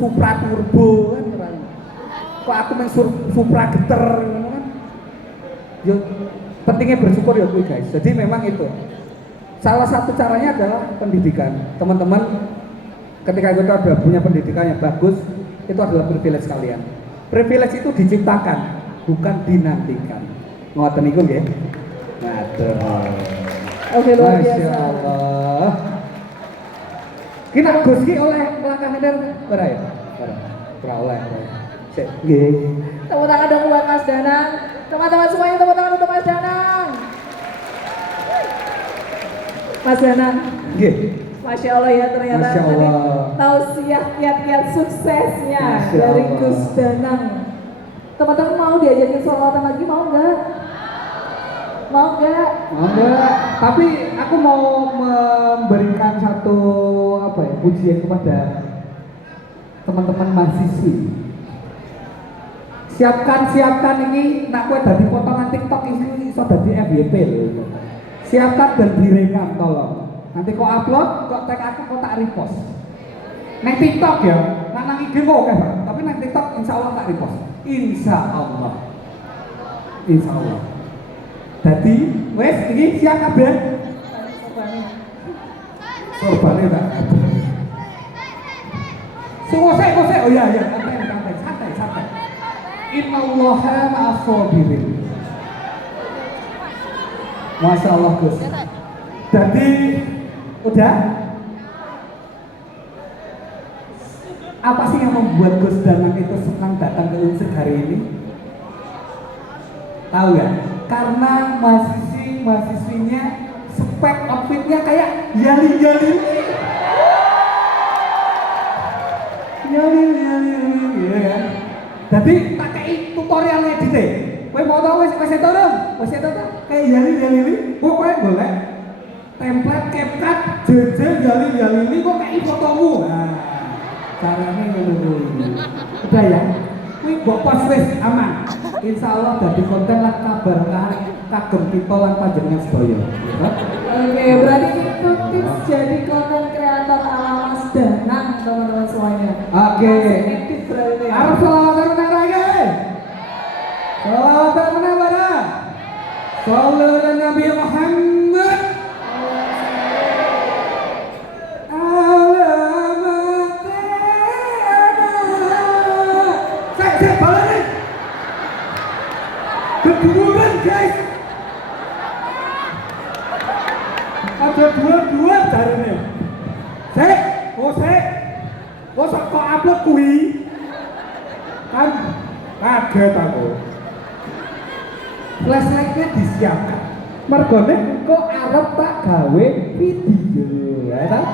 Supra Turbo kan kira. Kok aku meng Supra Geter ngono kan. Yo pentingnya bersyukur ya kuwi guys. Jadi memang itu. Salah satu caranya adalah pendidikan. Teman-teman ketika kita sudah punya pendidikan yang bagus, itu adalah privilege kalian. Privilege itu diciptakan, bukan dinantikan. Ngoten niku nggih. Ngatur. Oke, luar Masya biasa. Allah. Kita Gus ki oleh langkah eder ora ya? Ora oleh. Sik nggih. Tepuk tangan dong buat Mas Danang. Teman-teman semuanya tepuk tangan untuk Mas Danang. Mas Danang. Nggih. Masya Allah ya ternyata Masya tadi Allah. tausiah kiat-kiat suksesnya Masya dari Allah. Gus Danang. Teman-teman mau diajakin sholawatan lagi mau nggak? Mau nggak? Enggak, tapi aku mau memberikan satu pujian kepada teman-teman mahasiswi. Siapkan ini nak kowe dadi potongan TikTok ini iso dadi FYP lho. Siapkan dan direkam tolong. Nanti kok upload, kok tag aku, kok tak repost. Nang TikTok ya, nang IG kok oke, Pak. Tapi nang TikTok insyaallah tak repost. Insyaallah. Insyaallah. Jadi, wes ini siap kabeh. Sorbane tak. Kosek. Oh iya, santai. Innallaha ma'as-sabirin. Masya Allah Gus. Jadi udah. Apa sih yang membuat Gus Danang itu senang datang ke Unsik hari ini? Tahu ya? Karena mahasiswinya spek outfitnya kayak yali ya kan. Jadi tak kayak tutorial edite. Kowe mau tau wis itu dong. Kayak yali. Pokoknya golek template CapCut JJ yali kok kayak fotomu. Nah. Carane ngono kuwi. Udah ya. Kuwi mbok pas wis aman. Insyaallah dadi konten lan kabar kagem kita lan panjenengan sedaya. Oke, berarti itu tips jadi konten kreator ala Mas Danang teman-teman semuanya. Oke. Langsung edit berarti ya. Arep selawatan nang lagi. Selawatan nang mana? Sallallahu alaihi Nabi Muhammad. Saya balik. Keguguran guys. Ada dua caranya. Kok upload kuwi? Kan kaget aku. Flashlight-nya disiapkan. Mergone kok arep tak gawe video, ya kan?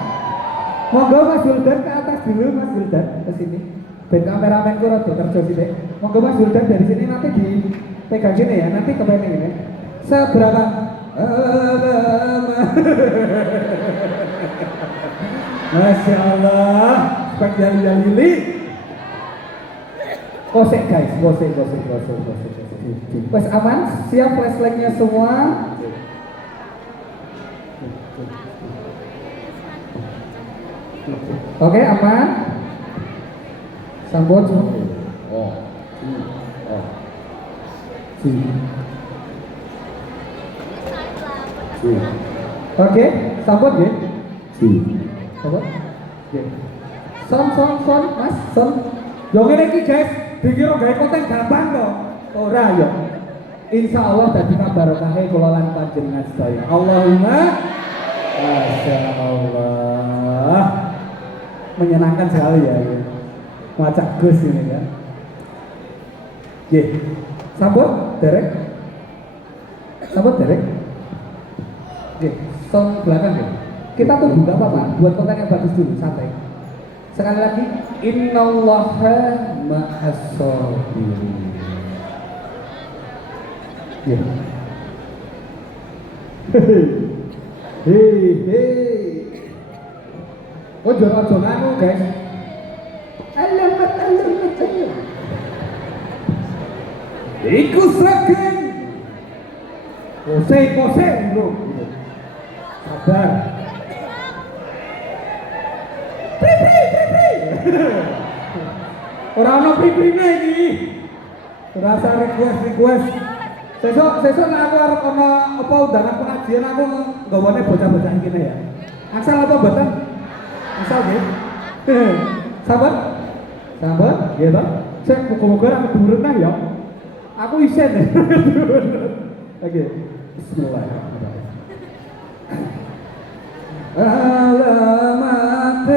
Monggo Mas Juldan ke atas dulu, Mas Juldan ke sini. Ben kameramenku rada kerja sithik. Monggo Mas Juldan dari sini nanti dipegang gini ya, nanti ke bawah ini. Seberapa lama? Masya Allah, spek jali-jali. Kosek guys, kosek. Wes aman, siap flashlightnya semua. Oke, aman. Sambut. Oke, sambut ya. Sambut. Son, Mas, son. Yang ini iki guys, dikira gawe konten gampang kok. Ora ya. Insyaallah dadi barokah kula lan panjenengan sedaya. Allahumma Masya Allah. Menyenangkan sekali ya. Macak Gus ini kan. Nggih. Sambut derek. Nggih, son belakang ya. Kita tuh buka apa-apa, buat konten yang bagus dulu, santai. Sekali lagi, innallaha ma'as-sabirin. Ya. Hei. Oh, jangan guys. Alamat. Iku saking. Pose bro. Sabar. Ora ono pri-prine iki. Rasa request. Sesuk nek aku arep ono apa undangan pengajian aku nggawane bocah-bocah iki ya. Asal apa mboten? Asal nggih. Sabar. Nggih to. Cek muga-muga aku durung nah ya. Aku isen. Oke. Bismillahirrahmanirrahim. Alamat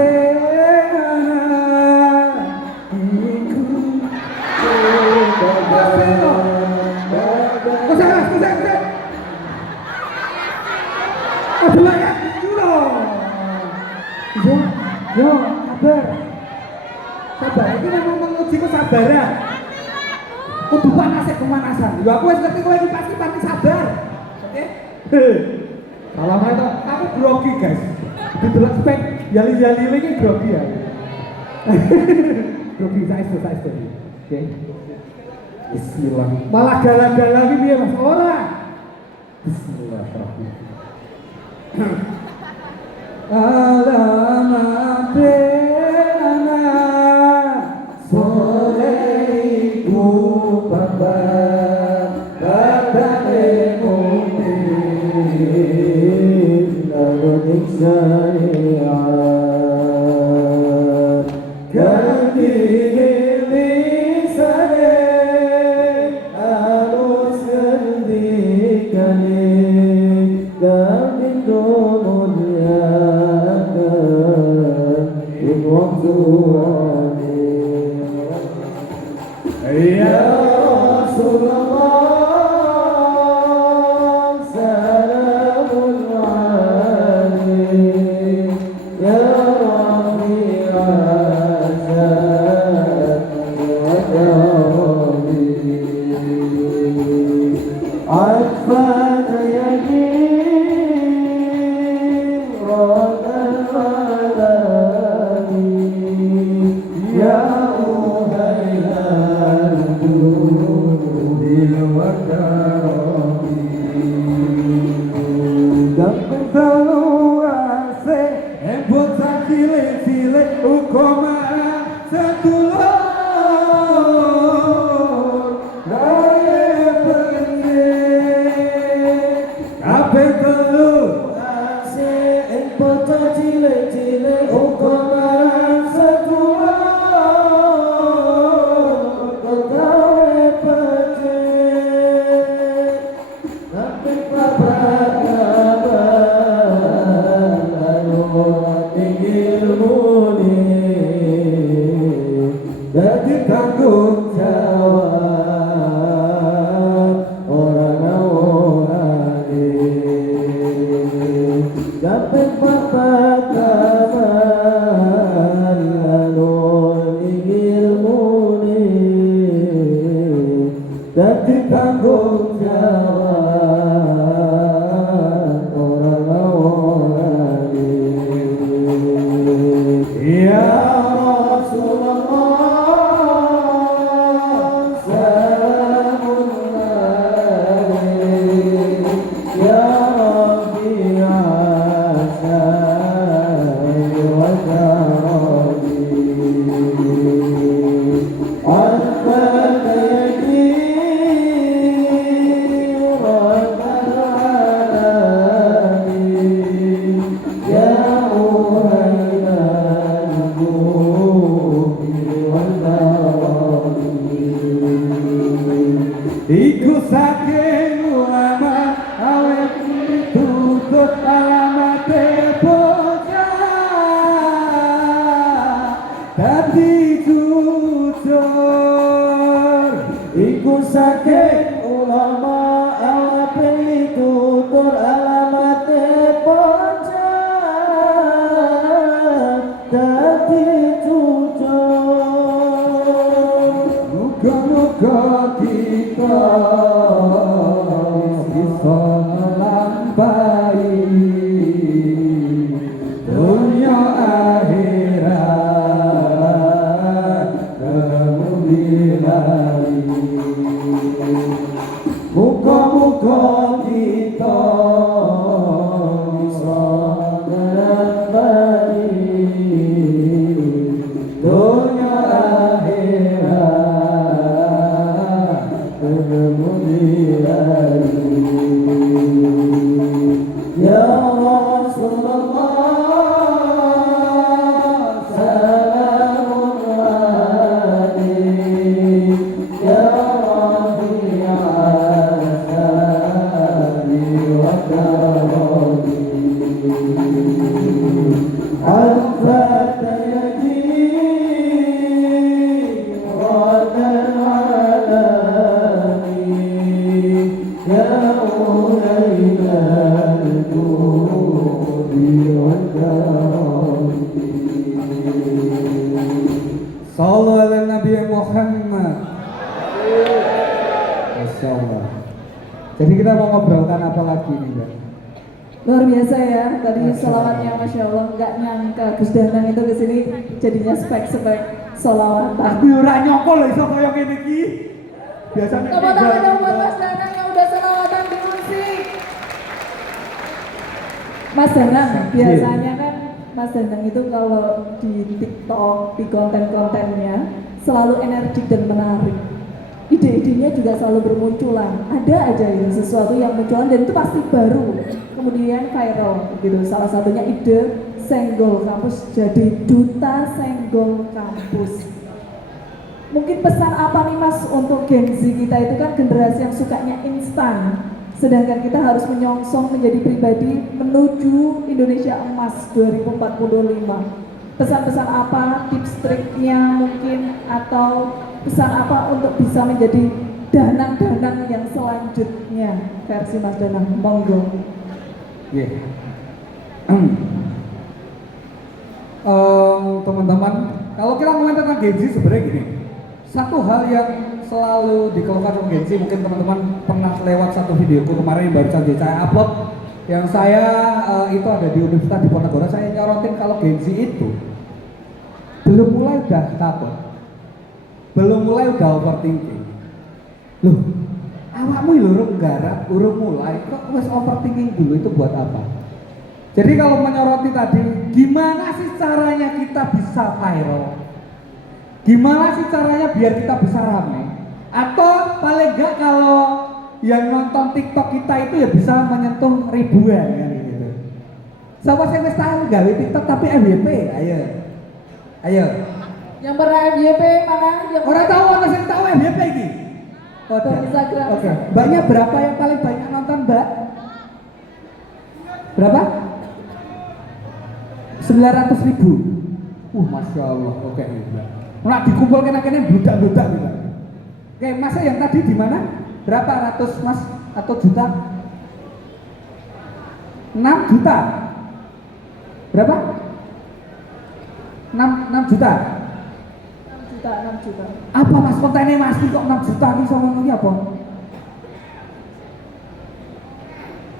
Yo, sabar. Ini memang menguji kesabaran. Kudu pemanasan. Yo aku wis ngerti kowe iki pasti sabar. Oke? Kalau itu aku grogi guys. Didelok spek jali-jali iki grogi ya. Grogi saestu. Oke. Bismillah. Malah galang-galang iki piye Mas? Ora. Bismillahirrahmanirrahim. Alamat anak soleiku bapak batane mu'min lalu syariat kandini lisane harus ngendikane kandini Ya Rasulullah salamun alaik ya Rafi'at wa dawri Atfan yakin Radan alami dadi tanggung jawab orang-orang ya Rasulullah salamun alaik ya Rabbi asai wa karami Iku saking ulama awet ditutup alamate bocah dadi jujur. Iku saking ulama ape tutur alamate bocah dadi jujur. Muga-muga kita bisa melampaui dunia akhirat kemuliaan. Muga-muga kita bisa melampaui dunia akhirat kemuliaan. Ya Rasulullah salamun alaik ya Rabbi asai wa karami alfat yadi radan alami ya Ulailal Qurbi wal Karami. Sallallahu ala Nabi Muhammad. Masya Allah. Jadi kita mau ngobrolkan apa lagi nih, Mbak? Luar biasa ya, tadi selawatnya Masya Allah, nggak nyangka Gus Danang itu kesini jadinya spek-spek selawatan. Tapi ora nyokol lho iso kaya ngene iki. Biasanya Tepuk tangan dong buat Mas Danang yang udah selawatan di musik. Mas Danang, biasanya kan Mas Danang itu kalau di TikTok, di konten-kontennya selalu energik dan menarik. Ide-idenya juga selalu bermunculan. Ada aja ya sesuatu yang munculan dan itu pasti baru. Kemudian viral gitu. Salah satunya ide Senggol Kampus jadi duta Senggol Kampus. Mungkin pesan apa nih Mas untuk Gen Z kita itu kan generasi yang sukanya instan. Sedangkan kita harus menyongsong menjadi pribadi menuju Indonesia Emas 2045. Pesan-pesan apa, tips triknya mungkin, atau pesan apa untuk bisa menjadi danang-danang yang selanjutnya versi Mas Danang, monggo. Yeah. Teman-teman, kalau kita ngomongin tentang Gen Z sebenarnya gini, satu hal yang selalu dikeluhkan oleh Gen Z, mungkin teman-teman pernah lewat satu videoku kemarin yang baru saja saya upload, yang saya itu ada di Universitas Diponegoro. Saya nyorotin kalau Gen Z itu belum mulai udah takut, belum mulai udah overthinking. Loh, awakmu urung garap, urung mulai kok wes overthinking dulu, itu buat apa? Jadi kalau menyoroti tadi, gimana sih caranya kita bisa viral? Gimana sih caranya biar kita bisa rame? Atau paling enggak kalau yang nonton TikTok kita itu ya bisa menyentuh ribuan kan gitu. Siapa sih wis tahu gawe TikTok tapi FYP? Ayo. Ayo. Yang pernah FYP mana? Orang tahu orang sing tahu FYP iki? Oke. Instagram. Oke. Banyak berapa yang paling banyak nonton, Mbak? Berapa? 900.000. Masya Allah. Oke, Mbak. Nah, dikumpulkan akhirnya budak-budak gitu. Oke, Mas yang tadi di mana? Berapa ratus Mas atau juta? 6 juta. Berapa? 6 juta. juta, 6 juta. Apa Mas kontennya Mas kok 6 juta iki sama iki apa?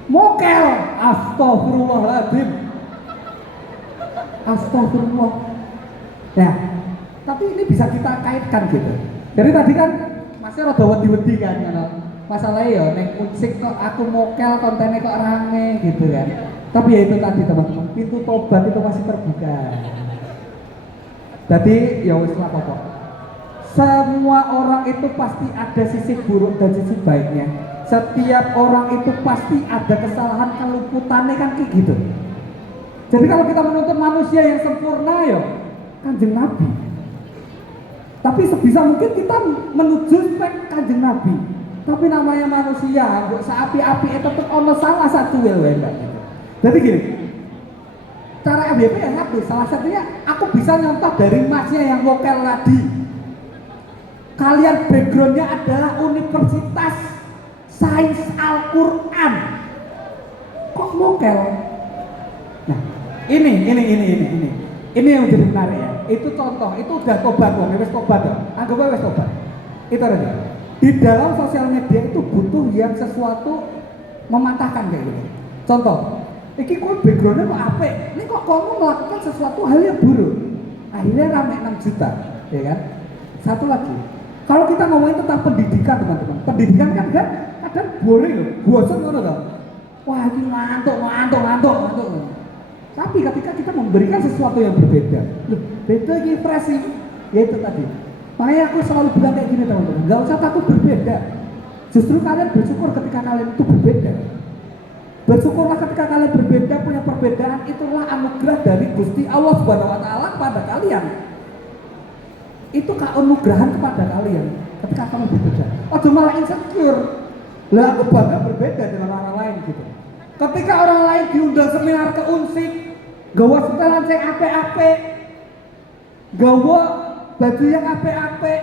Mokel, astagfirullahaladzim. Astagfirullah. Ya, tapi ini bisa kita kaitkan gitu. Jadi tadi kan Masnya rada wedi-wedi kan, masalahnya ya nek unsik kok aku mokel kontennya kok rame gitu kan. Tapi ya itu tadi teman-teman, pintu tobat itu masih terbuka. Jadi ya wis lah pokok. Semua orang itu pasti ada sisi buruk dan sisi baiknya. Setiap orang itu pasti ada kesalahan keluputannya kan kayak gitu. Jadi kalau kita menuntut manusia yang sempurna ya Kanjeng Nabi. Tapi sebisa mungkin kita menuju spek Kanjeng Nabi. Tapi namanya manusia, kok seapi-api itu tetap ono salah satu gitu. Jadi gini, cara FYP yang satu, salah satunya aku bisa nyontoh dari Masnya yang mokel tadi. Kalian backgroundnya adalah Universitas Sains Al-Quran. Kok mokel? Nah, ini yang jadi menarik ya. Itu contoh, itu udah tobat loh, wes tobat loh. Anggapnya wes tobat. Itu aja. Di dalam sosial media itu butuh yang sesuatu mematahkan kayak gitu. Contoh, iki kok backgroundnya mau apa? Ini kok kamu melakukan sesuatu hal yang buruk. Akhirnya rame 6 juta, ya kan? Satu lagi, kalau kita ngomongin tentang pendidikan teman-teman, pendidikan kan kadang boring loh, bosan ngono loh. Wah ini ngantuk. Tapi ketika kita memberikan sesuatu yang berbeda, loh, beda ini fresh ini, ya itu tadi. Makanya aku selalu bilang kayak gini teman-teman, nggak usah takut berbeda. Justru kalian bersyukur ketika kalian itu berbeda. Bersyukurlah ketika kalian berbeda, punya perbedaan, itulah anugerah dari Gusti Allah Subhanahu wa taala pada kalian. Itu keanugrahan kepada kalian ketika kamu berbeda. Oh malah insecure. Lah aku bangga berbeda dengan orang lain gitu. Ketika orang lain diundang seminar ke Unsik, gawa setelan sing apik-apik, gawa baju yang apik-apik,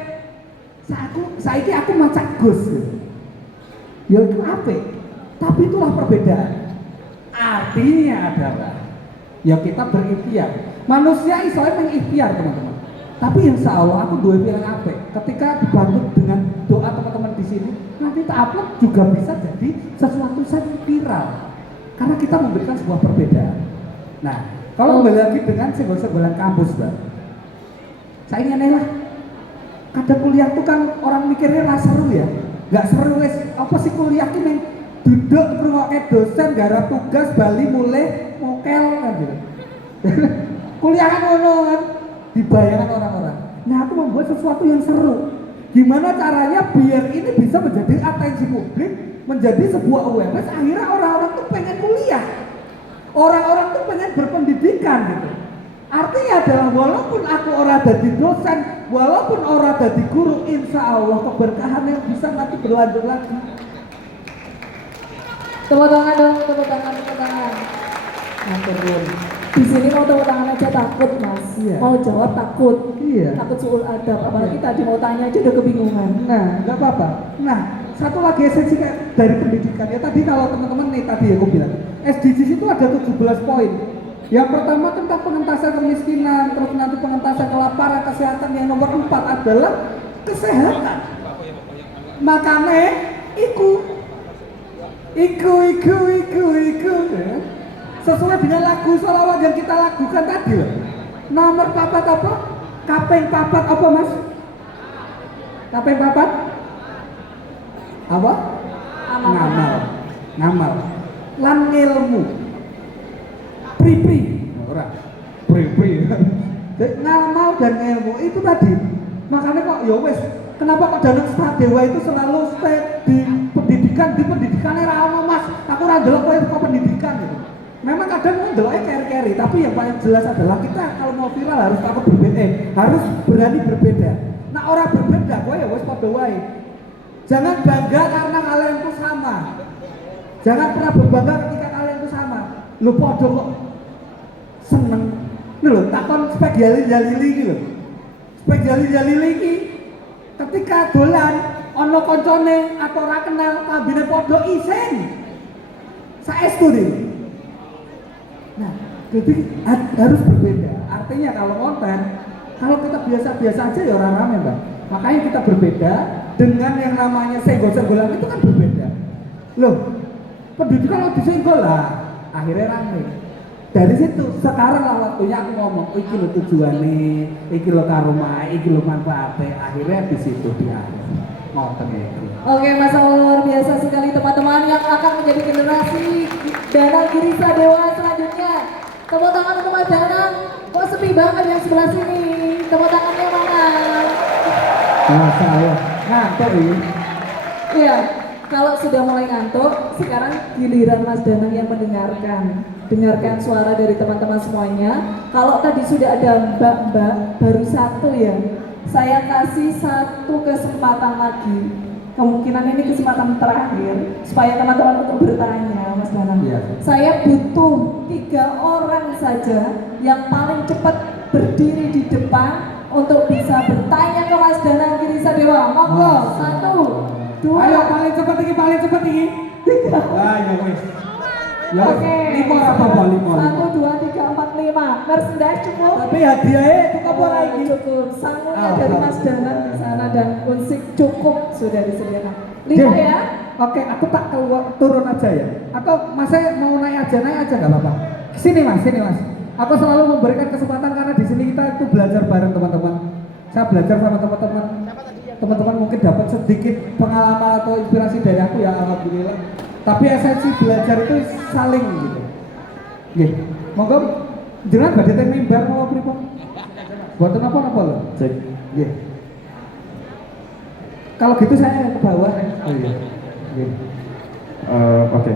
saiki aku macak Gus gitu. Ya itu apik, tapi itulah perbedaan. Artinya adalah ya kita berikhtiar. Manusia Islam mengikhtiar teman-teman. Tapi insya Allah aku dua pilihan apik. Ketika dibantu dengan doa teman-teman di sini, nanti tak upload juga bisa jadi sesuatu yang viral. Karena kita memberikan sebuah perbedaan. Nah, kalau kembali lagi dengan sebulan kampus, Mbak. Saya ingin lah. Kadang kuliah itu kan orang mikirnya lah seru ya. Nggak seru wes. Apa sih kuliah itu yang duduk ngrungokke dosen garap tugas bali mulai mokel kan gitu. Kuliah kan ngono kan dibayangkan orang-orang. Nah, aku membuat sesuatu yang seru. Gimana caranya biar ini bisa menjadi atensi publik, menjadi sebuah awareness, akhirnya orang-orang tuh pengen kuliah. Orang-orang tuh pengen berpendidikan gitu. Artinya adalah walaupun aku orang jadi dosen, walaupun orang jadi guru, insya Allah keberkahan yang bisa nanti berlanjut lagi. Tepuk tangan dong, tepuk tangan. Maturun. Di sini mau tepuk tangan aja takut mas, Iya. mau jawab takut, Iya. takut suul adab. Apalagi tadi mau tanya aja udah kebingungan. Nah, nggak apa-apa. Nah, satu lagi esensi dari pendidikan ya tadi kalau teman-teman nih tadi aku bilang SDGs itu ada 17 poin. Yang pertama tentang pengentasan kemiskinan, terus nanti pengentasan kelaparan, kesehatan. Yang nomor 4 adalah kesehatan. Makanya iku ya. Sesuai dengan lagu sholawat yang kita lakukan tadi loh. Nomor papat apa? Kaping papat apa mas? Kaping papat? Apa? Ngamal. Lan ilmu. Pri. Ora. Pri. Ngamal dan ilmu itu tadi. Makanya kok ya wes, kenapa kok Danang Sadewa itu selalu stay di pendidikan era ono mas. Aku ora ndelok kowe pendidikan gitu. Memang kadang mau ndeloknya carry, tapi yang paling jelas adalah kita kalau mau viral harus takut berbeda, harus berani berbeda. Nah orang berbeda, kowe ya wes padha wae. Jangan bangga karena kalian itu sama. Jangan pernah berbangga ketika kalian itu sama. Lu padha kok seneng. Ini lho, takon spek jalili iki lho. Spek jalili iki ketika dolan ana koncone atau ora kenal kambine padha isin. Saestu iki. Nah, jadi harus berbeda. Artinya kalau konten Kalau kita biasa-biasa aja ya orang rame Mbak. Makanya kita berbeda dengan yang namanya senggol-senggolan itu kan berbeda. Loh, penduduk kalau disenggol lah, akhirnya rame. Dari situ sekarang lah waktunya aku ngomong, iki lo tujuannya, iki lo karuma, iki lo manfaatnya. Akhirnya di situ dia ngoten itu. Oke, Mas Awal, luar biasa sekali teman-teman yang akan menjadi generasi Danang Girisa Dewa selanjutnya. Tepuk tangan untuk Mas Danang. Kok sepi banget yang sebelah sini? Tepuk tangannya mana? Masa Allah, ngantuk ini. Iya, kalau sudah mulai ngantuk, sekarang giliran Mas Danang yang mendengarkan. Dengarkan suara dari teman-teman semuanya. Kalau tadi sudah ada mbak-mbak, baru satu ya. Saya kasih satu kesempatan lagi. Kemungkinan ini kesempatan terakhir supaya teman-teman untuk bertanya, Mas Danang. Iya. Saya butuh 3 orang saja yang paling cepat berdiri di depan untuk bisa bertanya ke Mas Danang Girisa Dewa. Monggo, 1, 2, Ayo paling cepat ini, paling cepat ini. 3. Wah, ya wis. Ya, Oke. 5 apa Pak? 5. 1, 2, 3, 4, 5. Merchandise cukup. Tapi hadiahnya itu apa lagi? Cukup. Sangunya Ah, dari ah. Mas Danang di sana dan unsik cukup sudah disediakan. 5 ya. Oke, aku tak keluar turun aja ya. Atau Mas saya mau naik aja nggak apa-apa. Sini Mas, sini Mas. Aku selalu memberikan kesempatan karena di sini kita itu belajar bareng teman-teman. Saya belajar sama teman-teman. Teman-teman mungkin dapat sedikit pengalaman atau inspirasi dari aku ya, alhamdulillah. Tapi esensi belajar itu saling gitu. Nggih. Monggo jenengan badhe teng mimbar apa pripun? Buatan apa-apa lho. Cek. Nggih. Kalau gitu saya ke bawah. Oh iya. Nggih. Oke.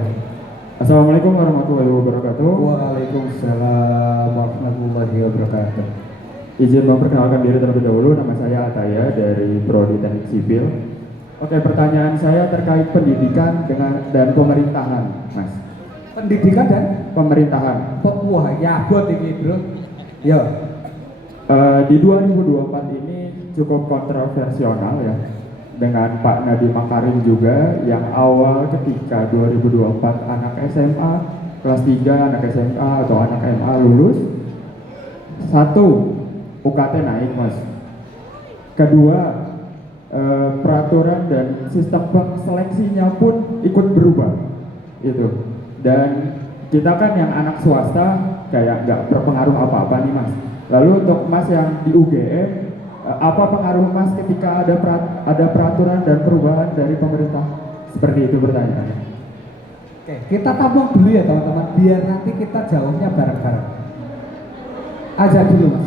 Assalamualaikum warahmatullahi wabarakatuh. Waalaikumsalam warahmatullahi wabarakatuh. Izin memperkenalkan diri terlebih dahulu. Nama saya Ataya dari Prodi Teknik Sipil. Oke, pertanyaan saya terkait pendidikan dan pemerintahan, Mas. Pendidikan dan Pemerintahan. wah ya buat ini bro. Ya. Di 2024 ini cukup kontroversial ya, dengan Pak Nadiem Makarim juga yang awal ketika 2024 anak SMA kelas 3, anak SMA atau anak MA lulus, 1 UKT naik Mas. Kedua, peraturan dan sistem seleksinya pun ikut berubah itu. Dan kita kan yang anak swasta kayak nggak berpengaruh apa-apa nih Mas. Lalu untuk Mas yang di UGM, apa pengaruh Mas ketika ada peraturan dan perubahan dari pemerintah? Seperti itu pertanyaannya. Oke, kita tabung dulu ya teman-teman, biar nanti kita jawabnya bareng-bareng. Aja dulu Mas.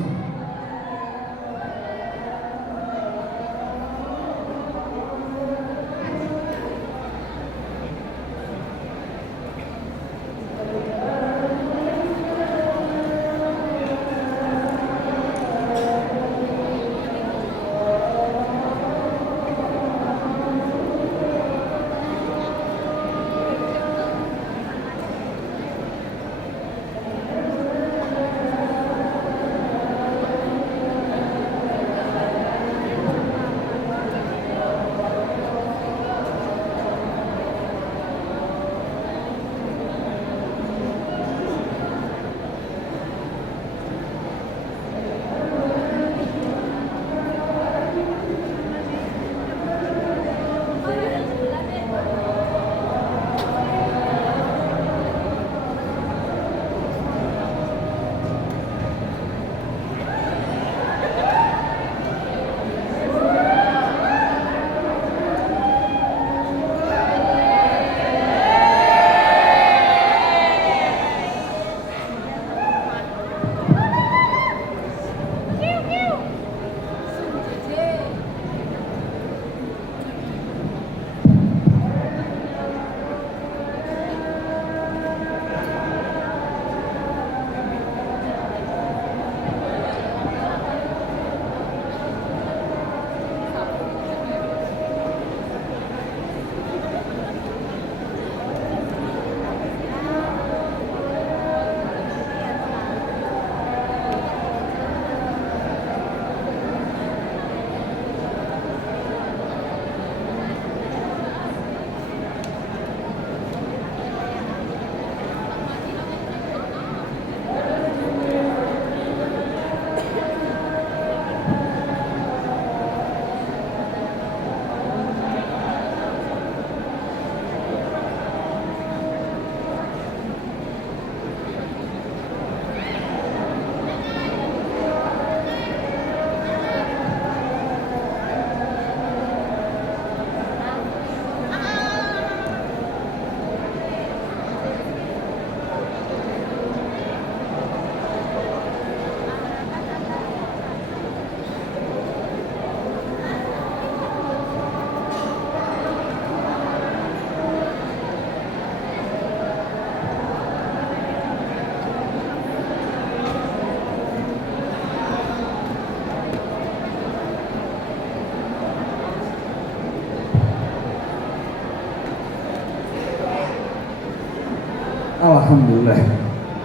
Alhamdulillah.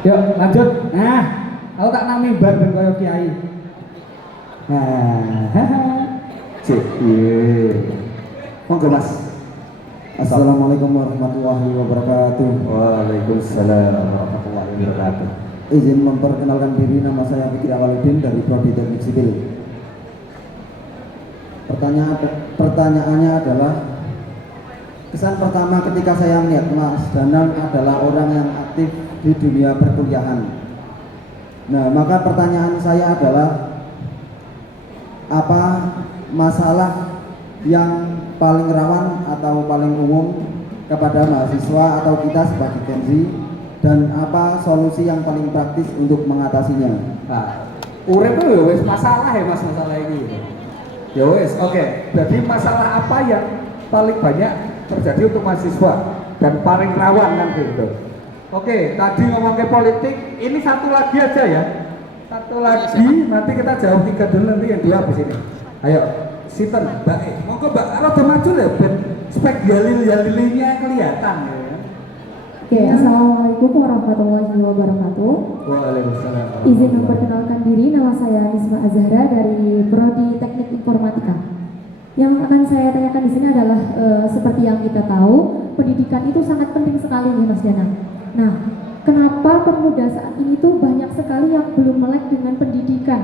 Yuk lanjut. Nah, aku tak nang mimbar ben koyo kiai. Nah, cek. Monggo Mas. Assalamualaikum warahmatullahi wabarakatuh. Waalaikumsalam warahmatullahi wabarakatuh. Izin memperkenalkan diri, nama saya Fikri Awaludin dari Prodi Teknik Sipil. Pertanyaannya adalah, kesan pertama ketika saya melihat Mas Danang adalah orang yang aktif di dunia perkuliahan. Nah, maka pertanyaan saya adalah, apa masalah yang paling rawan atau paling umum kepada mahasiswa atau kita sebagai Gen Z, dan apa solusi yang paling praktis untuk mengatasinya? Nah, urip itu ya wis masalah ya Mas, masalah ini. Ya wis, oke. Jadi masalah apa yang paling banyak terjadi untuk mahasiswa dan paling rawan kan gitu. Oke, tadi ngomong ke politik, ini satu lagi aja ya. Satu lagi, nanti kita jawab 3 dulu, nanti yang 2 habis ini. Ayo, Sinten, Mbak E. Monggo Mbak, rada maju ya, ben spek yalil-yalilinya kelihatan ya. Oke, Assalamualaikum warahmatullahi wabarakatuh. Waalaikumsalam. Izin memperkenalkan diri, nama saya Nisma Azhara dari Prodi Teknik Informatika. Yang akan saya tanyakan di sini adalah seperti yang kita tahu, pendidikan itu sangat penting sekali nih Mas Danang. Nah, kenapa pemuda saat ini tuh banyak sekali yang belum melek dengan pendidikan?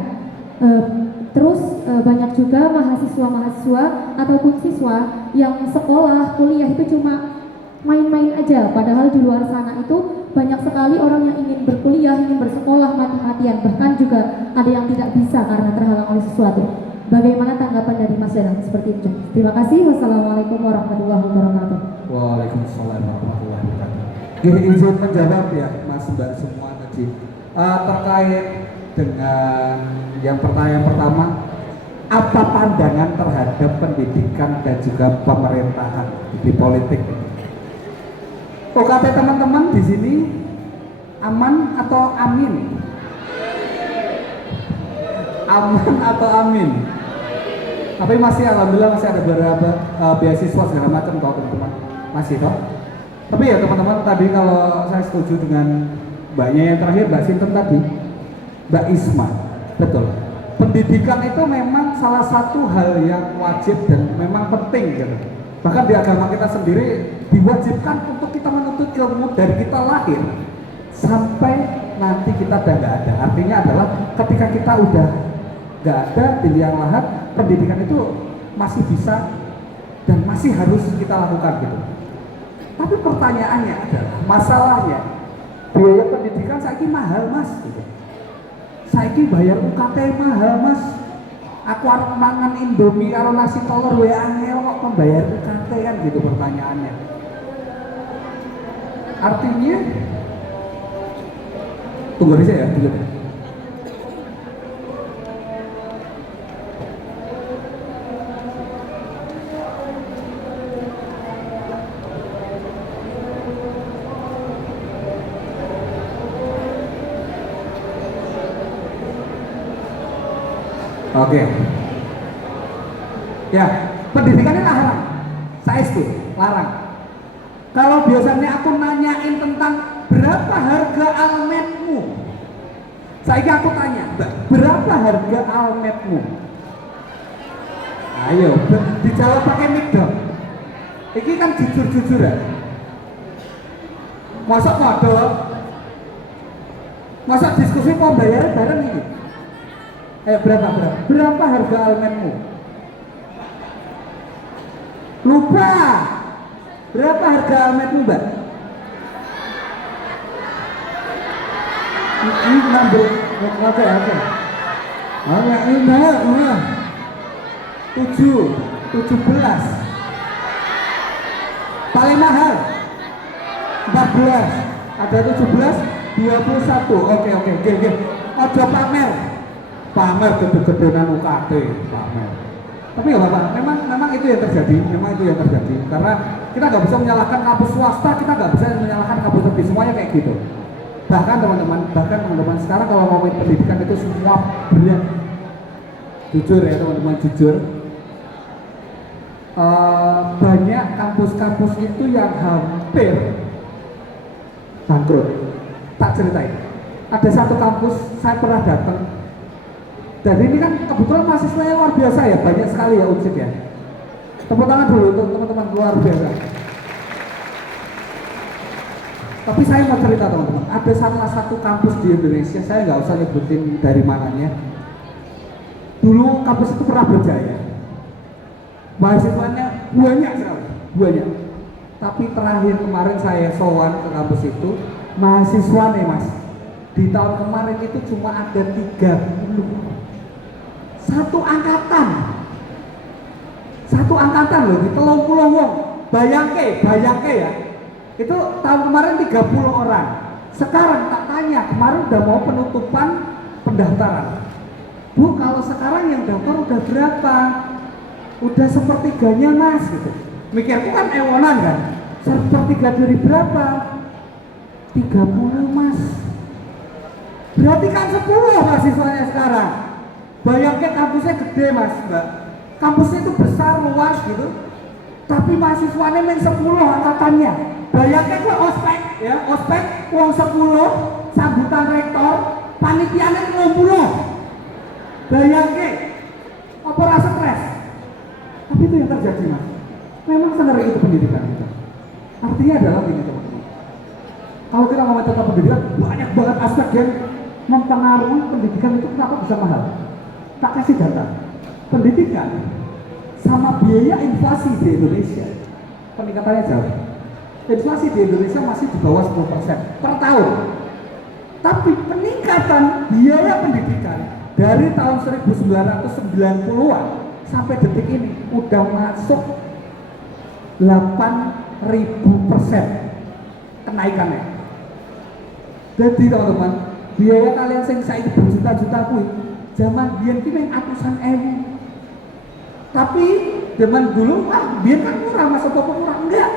Terus banyak juga mahasiswa-mahasiswa ataupun siswa yang sekolah, kuliah itu cuma main-main aja, padahal di luar sana itu banyak sekali orang yang ingin berkuliah, ingin bersekolah mati-matian, bahkan juga ada yang tidak bisa karena terhalang oleh sesuatu. Bagaimana tanggapan dari Mas Danang seperti itu? Terima kasih. Wassalamualaikum warahmatullahi wabarakatuh. Waalaikumsalam warahmatullahi wabarakatuh. Gini, izin menjawab ya Mas Mbak semua tadi terkait dengan yang pertanyaan pertama, apa pandangan terhadap pendidikan dan juga pemerintahan di politik? Kok kata teman-teman di sini aman atau amin? Aman atau amin? Tapi masih alhamdulillah masih ada beberapa beasiswa segala macam kok teman-teman, masih toh. Tapi ya teman-teman, tadi kalau saya setuju dengan mbaknya yang terakhir, Mbak Sinten tadi, Mbak Isma, betul. Pendidikan itu memang salah satu hal yang wajib dan memang penting gitu. Bahkan di agama kita sendiri diwajibkan untuk kita menuntut ilmu dari kita lahir sampai nanti kita udah nggak ada. Artinya adalah ketika kita udah nggak ada di liang lahat, pendidikan itu masih bisa dan masih harus kita lakukan gitu. Tapi pertanyaannya adalah, masalahnya biaya pendidikan saiki mahal Mas gitu. Saiki bayar UKT mahal Mas. Aku arep mangan Indomie karo nasi telur wae angel kok membayar UKT kan gitu pertanyaannya. Artinya tunggu aja ya dulu. Oke. Ya, pendidikannya larang. Saya itu larang. Kalau biasanya aku nanyain tentang berapa harga almetmu, saya aku tanya, berapa harga almetmu? Ayo, dijawab pakai mic dong. Ini kan jujur-jujuran. Masa modal? Masa diskusi mau bayar bareng ini? Berapa harga almetmu? Lupa. Berapa harga almetmu, Mbak? Ini nambah. Oke. Ini 17. Paling mahal 14. Ada 17, 21. Oke. Ojo pamer gede-gedenan UKT, pamer. Tapi nggak apa-apa, memang itu yang terjadi, karena kita nggak bisa menyalahkan kampus swasta, kita nggak bisa menyalahkan kampus negeri, semuanya kayak gitu. Bahkan teman-teman sekarang kalau ngomongin pendidikan itu semua benar, jujur ya teman-teman, jujur. Banyak kampus-kampus itu yang hampir bangkrut. Tak ceritain. Ada satu kampus saya pernah datang. Dan ini kan kebetulan mahasiswanya luar biasa ya, banyak sekali ya Unsik ya. Tepuk tangan dulu untuk teman-teman luar biasa. Tapi saya mau cerita teman-teman, ada salah satu kampus di Indonesia, saya nggak usah nyebutin dari mananya. Dulu kampus itu pernah berjaya. Mahasiswanya banyak sekali, banyak. Tapi terakhir kemarin saya sowan ke kampus itu, mahasiswa nih mas, di tahun kemarin itu cuma ada 30. Satu angkatan loh, di 30 wong. Bayangke ya. Itu tahun kemarin 30 orang. Sekarang tak tanya, kemarin udah mau penutupan pendaftaran. Bu, kalau sekarang yang daftar udah berapa? Udah sepertiganya mas gitu. Mikirku kan ewonan kan. Sepertiga dari berapa? 30 mas. Berarti kan 10 mahasiswanya sekarang. Bayangkan kampusnya gede mas mbak. Kampusnya itu besar, luas gitu. Tapi mahasiswanya main 10 angkatannya. Bayangkan gue ospek ya, ospek uang 10, sambutan rektor, panitianya 50. Bayangkan, apa rasa stres? Tapi itu yang terjadi mas. Memang sengeri itu pendidikan kita. Artinya adalah gini teman-teman. Kalau kita ngomong tentang pendidikan, banyak banget aspek yang mempengaruhi pendidikan itu kenapa bisa mahal. Tak kasih data. Pendidikan sama biaya inflasi di Indonesia peningkatannya jauh. Inflasi di Indonesia masih di bawah 10% per tahun. Tapi peningkatan biaya pendidikan dari tahun 1990-an sampai detik ini udah masuk 8.000% kenaikannya. Jadi teman-teman, biaya kalian sing saiki berjuta-juta kuwi zaman biyen ki mung atusan ewu. Tapi zaman dulu biyen kan murah, masa apa murah enggak.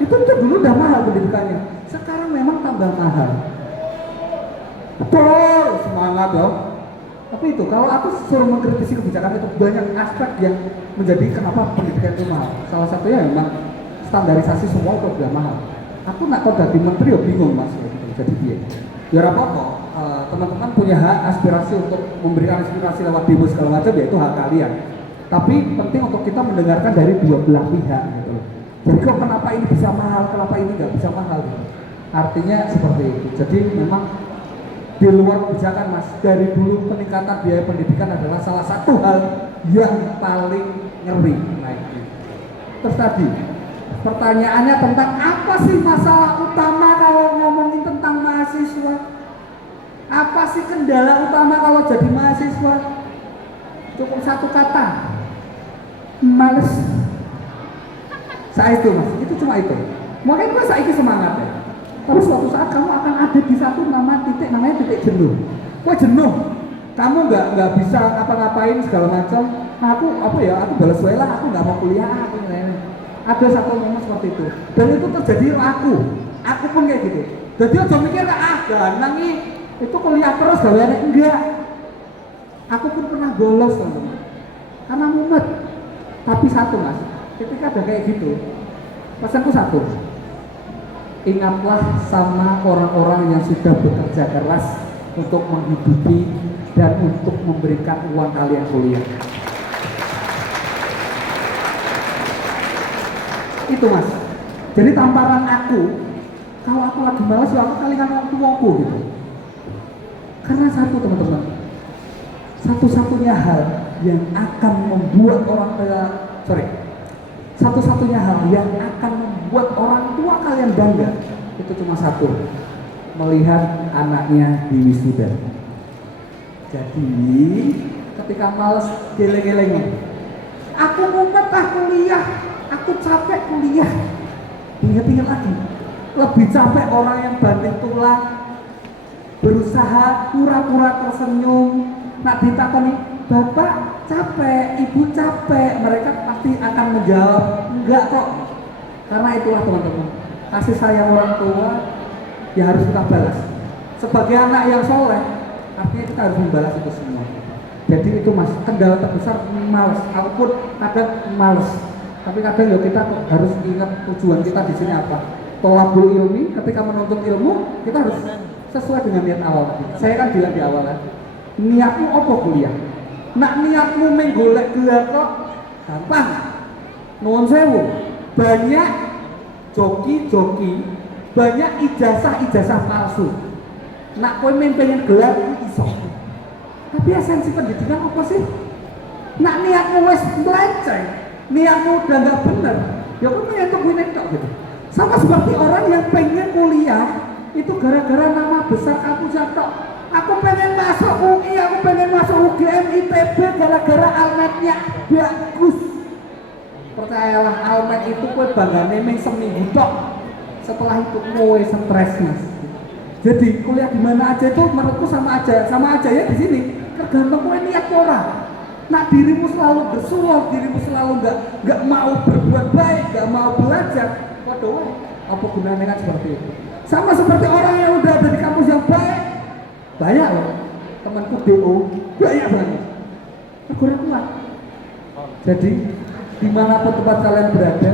Itu tuh dulu udah mahal pendidikannya. Sekarang memang tambah mahal. Betul, semangat dong. Tapi itu kalau aku suruh mengkritisi kebijakan itu banyak aspek yang menjadi kenapa pendidikan itu mahal. Salah satunya memang standarisasi semua itu udah mahal. Aku nak kau jadi menteri bingung mas, jadi dia. Ya apa-apa, teman-teman punya hak aspirasi untuk memberikan inspirasi lewat demo segala macam, ya itu hak kalian. Tapi penting untuk kita mendengarkan dari dua belah pihak gitu. Jadi kok kenapa ini bisa mahal, kenapa ini nggak bisa mahal gitu. Artinya seperti itu. Jadi memang di luar kebijakan mas, dari dulu peningkatan biaya pendidikan adalah salah satu hal yang paling ngeri naiknya. Terus tadi pertanyaannya tentang apa sih masalah utama kalau ngomongin tentang mahasiswa? Apa sih kendala utama kalau jadi mahasiswa? Cukup satu kata, males. Saya itu mas, itu cuma itu. Makanya gue saiki semangat ya. Tapi suatu saat kamu akan ada di satu titik namanya titik jenuh. Wah jenuh, kamu nggak bisa ngapa-ngapain segala macam. Aku balas wae lah, aku nggak mau kuliah. Ada satu momen seperti itu, dan itu terjadi aku pun kayak gitu. Jadi aja mikir ganang itu kuliah terus gaweane enggak. Aku pun pernah bolos teman-teman, karena mumet. Tapi satu mas, ketika ada kayak gitu, pesanku satu. Ingatlah sama orang-orang yang sudah bekerja keras untuk menghidupi dan untuk memberikan uang kalian kuliah. Itu mas. Jadi tamparan aku, kalau aku lagi malas ya aku kalikan orang tuaku gitu. Karena satu teman-teman, satu-satunya hal yang akan membuat satu-satunya hal yang akan membuat orang tua kalian bangga itu cuma satu, melihat anaknya di wisuda. Jadi ketika males geleng-geleng, aku mumet kuliah, aku capek kuliah. Ingat-ingat lagi, lebih capek orang yang banting tulang, berusaha pura-pura tersenyum, nak ditakoni bapak capek, ibu capek, mereka pasti akan menjawab enggak kok. Karena itulah teman-teman, kasih sayang orang tua ya harus kita balas. Sebagai anak yang soleh, artinya kita harus membalas itu semua. Jadi itu mas, kendala terbesar males. Aku pun kadang males. Tapi kadang ya kita harus ingat tujuan kita di sini apa. tolabul ilmi, ketika menuntut ilmu kita harus sesuai dengan niat awal. Saya kan bilang di awal kan, niatmu apa kuliah? Nak niatmu menggolek gelar kok gampang. Nuwun sewu, banyak joki-joki, banyak ijazah-ijazah palsu. Nak kowe pengen gelar iso. Tapi esensi pendidikan apa sih? Nak niatmu wis melenceng, niatmu udah nggak bener, ya kowe pengen kepingin tok gitu. Sama seperti orang yang pengen kuliah itu gara-gara nama besar kampus tok. Aku pengen masuk UI, aku pengen masuk UGM, ITB gara-gara almetnya bagus. Percayalah, almet itu kowe banggane ming seminggu tok. Setelah itu kowe stres Mas. Jadi kuliah di mana aja itu menurutku sama aja ya di sini. Tergantung kowe niat ora. Nak dirimu selalu bersuara, dirimu selalu nggak mau berbuat baik, nggak mau belajar, waduh, apa gunanya kan seperti itu. Sama seperti orang yang udah ada di kampus yang baik, banyak loh temanku DO, banyak banget. Kurang kuat. Jadi dimanapun tempat kalian berada,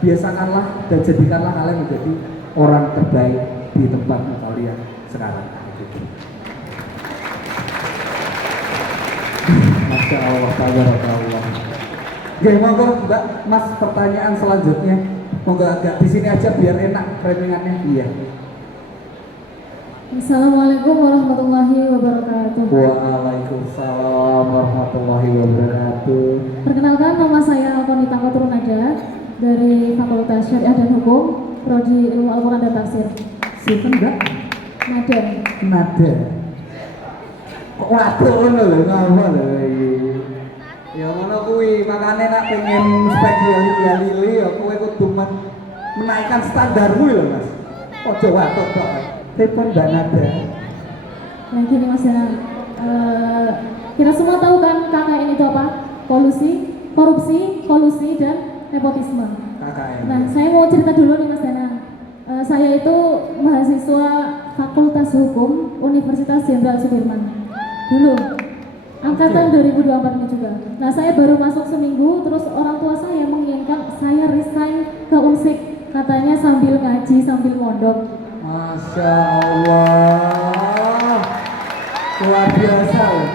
biasakanlah dan jadikanlah kalian menjadi orang terbaik di tempat kalian sekarang. Masya Allah, tabarakallah. Oke, monggo Mbak, Mas, pertanyaan selanjutnya. Monggo agak di sini aja biar enak framingannya. Iya. Assalamualaikum warahmatullahi wabarakatuh. Waalaikumsalam warahmatullahi wabarakatuh. Perkenalkan, nama saya Alkonita Koturunada dari Fakultas Syariah dan Hukum, Prodi Ilmu Al-Quran dan Tafsir. Sinten Mbak? Nada. Nada. Kok waduh ngono lho, ngapa lho iki. Ya ngono kuwi, makane nak pengen spek lili ya kowe kudu menaikkan standarmu lho Mas. Ojo watuk tok. Telepon Mbak Nada. Nah gini Mas Danang, kita semua tahu kan KKN itu apa? Korupsi, kolusi, dan nepotisme. KKN. Nah saya mau cerita dulu nih Mas Danang. Saya itu mahasiswa Fakultas Hukum Universitas Jenderal Sudirman. Dulu, angkatan 2024 ini juga. Nah saya baru masuk seminggu, terus orang tua saya menginginkan saya resign ke Unsik. Katanya sambil ngaji, sambil mondok. Masya Allah, luar biasa loh.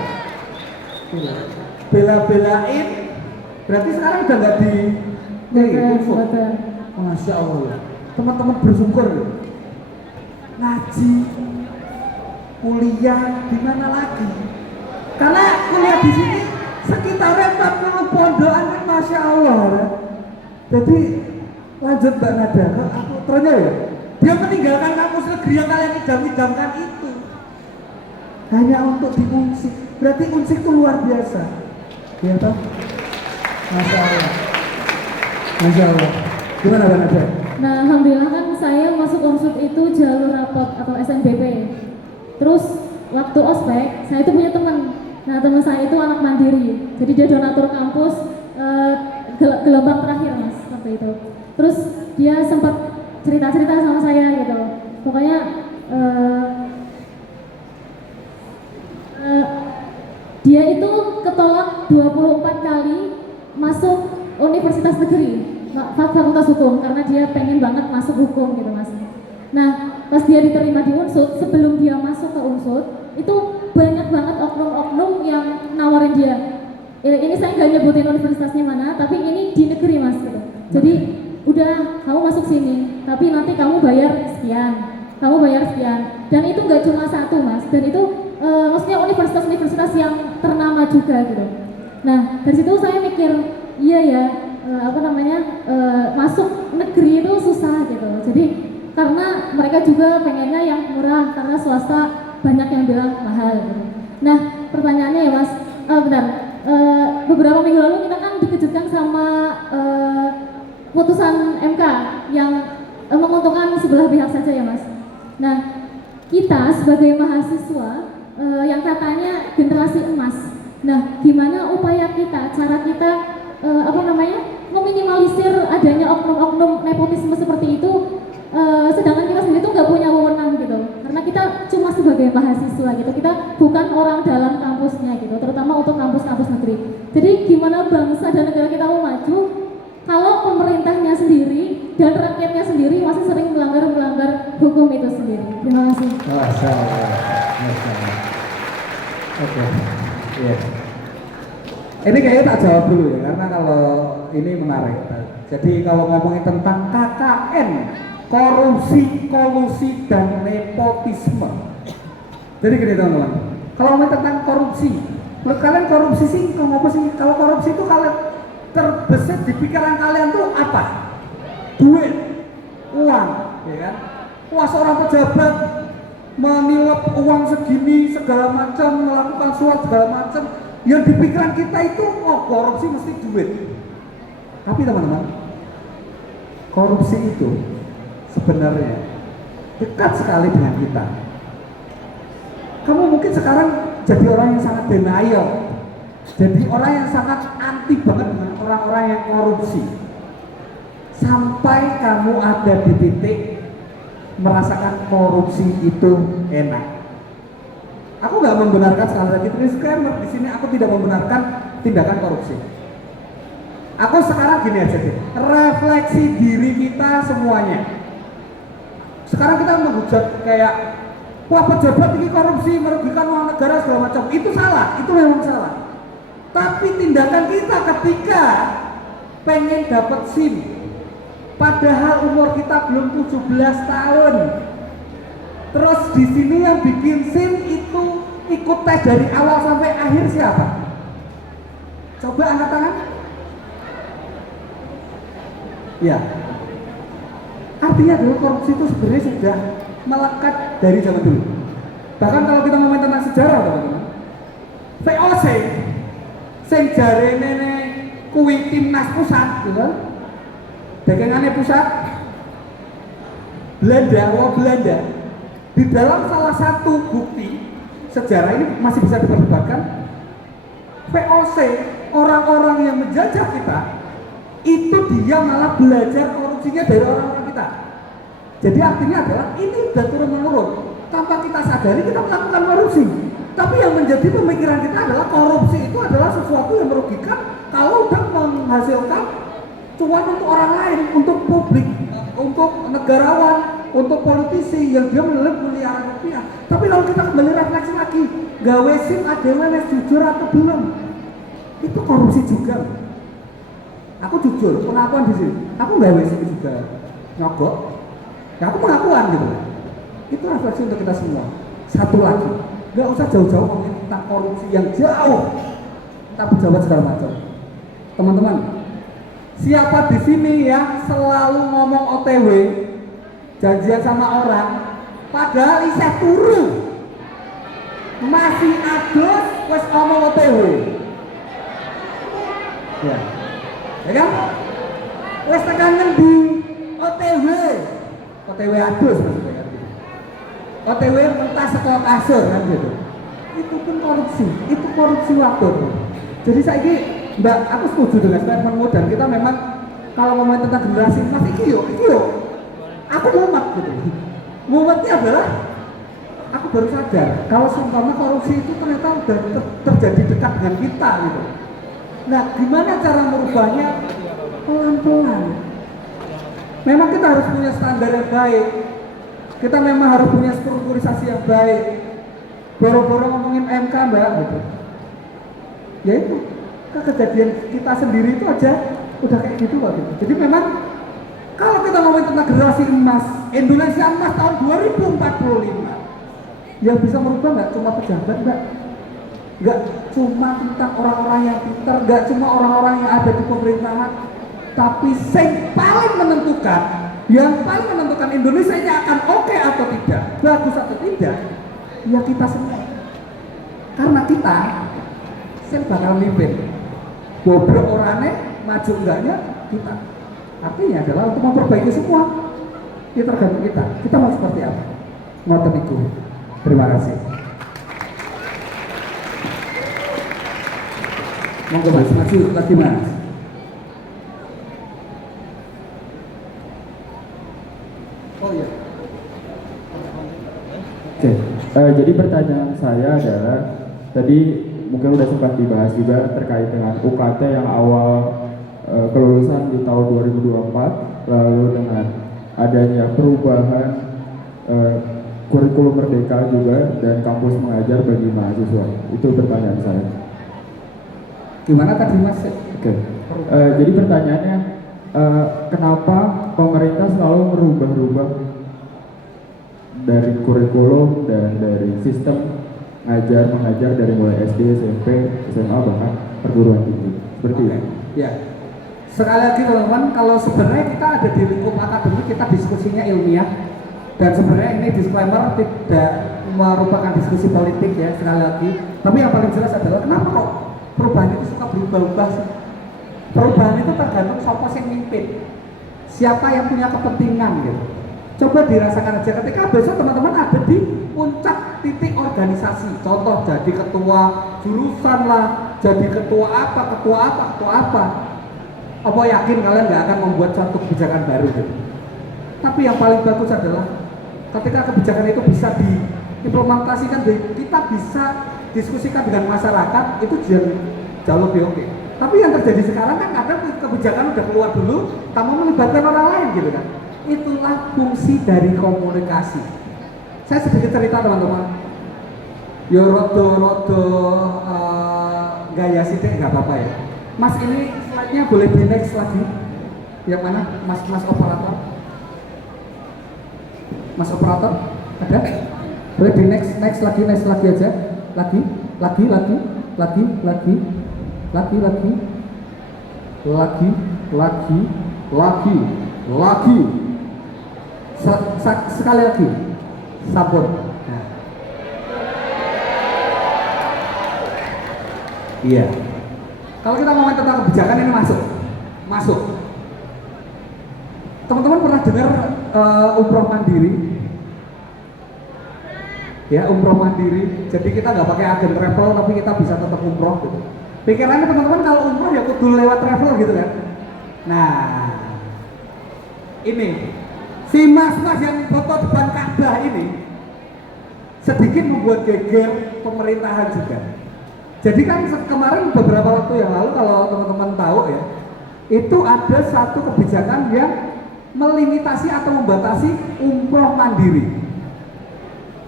Bela-belain, berarti sekarang udah nggak di info. Masya Allah, teman-teman bersyukur loh. Ngaji, kuliah di mana lagi? Karena kuliah di sini sekitarnya 40 pondokan, Masya Allah. Jadi lanjut Mbak Nada, aku ternyata ya. Dia meninggalkan kampus negeri yang kalian idam-idamkan itu hanya untuk di Unsik. Berarti Unsik itu luar biasa. Ya toh? Masya Allah. Masya Allah. Gimana Mbak Nada? Nah alhamdulillah kan saya masuk Unsut itu jalur rapot atau SNBP. Terus waktu ospek saya itu punya teman. Nah teman saya itu anak mandiri. Jadi dia donatur kampus gelombang terakhir Mas seperti itu. Terus dia sempat cerita-cerita sama saya gitu. Pokoknya dia itu ketolak 24 kali masuk universitas negeri Fakultas Hukum karena dia pengen banget masuk hukum gitu Mas. Nah pas dia diterima di Unsut, sebelum dia masuk ke Unsut itu banyak banget oknum-oknum yang nawarin dia. Ini saya nggak nyebutin universitasnya mana, tapi ini di negeri Mas gitu. Jadi udah kamu masuk sini, tapi nanti kamu bayar sekian, dan itu nggak cuma satu Mas, dan itu maksudnya universitas-universitas yang ternama juga gitu. Nah dari situ saya mikir, iya ya, masuk negeri itu susah gitu. Jadi karena mereka juga pengennya yang murah, karena swasta banyak yang bilang mahal gitu. Nah pertanyaannya ya Mas, beberapa minggu lalu kita kan dikejutkan sama putusan MK yang menguntungkan sebelah pihak saja ya Mas. Nah kita sebagai mahasiswa yang katanya generasi emas, nah gimana upaya kita, cara kita meminimalisir adanya oknum-oknum nepotisme seperti itu, sedangkan kita sendiri tuh nggak punya wewenang gitu, karena kita cuma sebagai mahasiswa gitu, kita bukan orang dalam kampusnya gitu, terutama untuk kampus-kampus negeri. Jadi gimana bangsa dan negara kita mau maju kalau pemerintahnya sendiri dan rakyatnya sendiri sendiri. Terima kasih. Masya Allah. Masya Allah. Oke. Iya. Ini kayaknya tak jawab dulu ya, karena kalau ini menarik. Jadi kalau ngomongin tentang KKN, korupsi, kolusi, dan nepotisme. Jadi gini teman-teman, kalau ngomongin tentang korupsi, menurut kalian korupsi sih, apa sih? Kalau korupsi itu kalian terbesit di pikiran kalian tuh apa? Duit, uang, ya kan? Wah, seorang pejabat menilap uang segini segala macam, melakukan suap segala macam, yang di pikiran kita itu oh korupsi mesti duit. Tapi teman-teman, korupsi itu sebenarnya dekat sekali dengan kita. Kamu mungkin sekarang jadi orang yang sangat denial, jadi orang yang sangat anti banget dengan orang-orang yang korupsi, sampai kamu ada di titik merasakan korupsi itu enak. Aku nggak membenarkan, sekali lagi disclaimer di sini, aku tidak membenarkan tindakan korupsi. Aku sekarang gini aja deh, refleksi diri kita semuanya. Sekarang kita menghujat kayak, wah pejabat ini korupsi, merugikan uang negara segala macam. Itu salah, itu memang salah. Tapi tindakan kita ketika pengen dapat SIM, padahal umur kita belum 17 tahun. Terus di sini yang bikin SIM itu ikut tes dari awal sampai akhir siapa? Coba angkat tangan. Ya. Artinya dulu korupsi itu sebenarnya sudah melekat dari zaman dulu. Bahkan kalau kita ngomongin tentang sejarah, teman-teman, VOC, sing jarene kuwi timnas pusat, gitu. Dagangannya pusat, Belanda, di dalam salah satu bukti sejarah ini masih bisa diperdebatkan. VOC, orang-orang yang menjajah kita, itu dia malah belajar korupsinya dari orang-orang kita. Jadi artinya adalah ini sudah turun-menurun. Tanpa kita sadari kita melakukan korupsi. Tapi yang menjadi pemikiran kita adalah korupsi itu adalah sesuatu yang merugikan kalau udah menghasilkan cuan untuk orang lain, untuk publik, untuk negarawan, untuk politisi yang dia menelan miliaran rupiah. Tapi kalau kita kembali refleksi lagi, gawe SIM ada jujur atau belum? Itu korupsi juga. Aku jujur, pengakuan di sini. Aku nggak WC juga nyogok. Ya aku pengakuan gitu. Itu refleksi untuk kita semua. Satu lagi, nggak usah jauh-jauh ngomongin tentang korupsi yang jauh, entah pejabat segala macam. Teman-teman, siapa di sini yang selalu ngomong OTW, janjian sama orang, padahal iseh turu, masih adus, wes ngomong OTW. Ya. Ya kan? Wes tekan ngendi OTW adus maksudnya kan? OTW mentah sekolah kasur kan gitu. Itu pun korupsi, itu korupsi waktu. Jadi saya ini, Mbak, aku setuju dengan statementmu dan kita memang kalau ngomongin tentang generasi masih iyo. Aku mumet gitu. Mumetnya adalah aku baru sadar kalau seumpama korupsi itu ternyata udah terjadi dekat dengan kita gitu. Nah, gimana cara merubahnya? Pelan-pelan. Memang kita harus punya standar yang baik. Kita memang harus punya strukturisasi yang baik. Boro-boro ngomongin MK, Mbak, gitu. Ya itu, kejadian kita sendiri itu aja udah kayak gitu kok gitu. Jadi memang kalau kita ngomongin tentang generasi emas, Indonesia emas tahun 2045, yang bisa merubah nggak cuma pejabat, Mbak. Gak cuma tentang orang-orang yang pintar, gak cuma orang-orang yang ada di pemerintahan, tapi yang paling menentukan Indonesia ini akan oke atau tidak, bagus atau tidak, ya kita semua. Karena kita bakal mimpin, bobrok orangnya, maju enggaknya kita. Artinya adalah untuk memperbaiki semua, itu tergantung kita. Kita mau seperti apa? Ngoten iku. Terima kasih. Monggo Mas, maju lagi Mas. Oh iya. Oke, jadi pertanyaan saya adalah tadi mungkin udah sempat dibahas juga terkait dengan UKT yang awal kelulusan di tahun 2024, lalu dengan adanya perubahan kurikulum merdeka juga dan kampus mengajar bagi mahasiswa? Itu pertanyaan saya. Gimana tadi Mas? Oke. Jadi pertanyaannya, kenapa pemerintah selalu merubah-rubah dari kurikulum dan dari sistem mengajar dari mulai SD, SMP, SMA bahkan perguruan tinggi seperti itu? Ya. Sekali lagi teman-teman, kalau sebenarnya kita ada di lingkup akademik, kita diskusinya ilmiah, dan sebenarnya ini disclaimer tidak merupakan diskusi politik ya, sekali lagi. Tapi yang paling jelas adalah kenapa kok perubahan itu suka berubah-ubah sih? Perubahan itu tergantung siapa yang mimpin, siapa yang punya kepentingan gitu. Coba dirasakan aja ketika besok teman-teman ada di puncak titik organisasi, contoh jadi ketua jurusan lah, jadi ketua apa, apa yakin kalian nggak akan membuat suatu kebijakan baru gitu? Tapi yang paling bagus adalah ketika kebijakan itu bisa diimplementasikan, kita bisa diskusikan dengan masyarakat, itu jauh lebih oke. Tapi yang terjadi sekarang kan kadang kebijakan udah keluar dulu, kamu melibatkan orang lain gitu kan. Itulah fungsi dari komunikasi. Saya sedikit cerita teman-teman. Yo rodo gaya sih nggak apa-apa ya. Mas ini slide-nya boleh di next lagi. Yang mana? Mas operator. Mas operator ada? Boleh di next lagi aja. Lagi. Sekali lagi. Sabun. Nah. Iya. Kalau kita ngomongin tentang kebijakan ini masuk. Teman-teman pernah dengar umroh mandiri? Ya, umroh mandiri. Jadi kita nggak pakai agen travel, tapi kita bisa tetap umroh gitu. Pikirannya teman-teman kalau umroh ya kudu lewat travel gitu kan? Nah, ini si mas-mas yang foto depan Ka'bah ini sedikit membuat geger pemerintahan juga. Jadi kan kemarin beberapa waktu yang lalu kalau teman-teman tahu ya, itu ada satu kebijakan yang melimitasi atau membatasi umroh mandiri.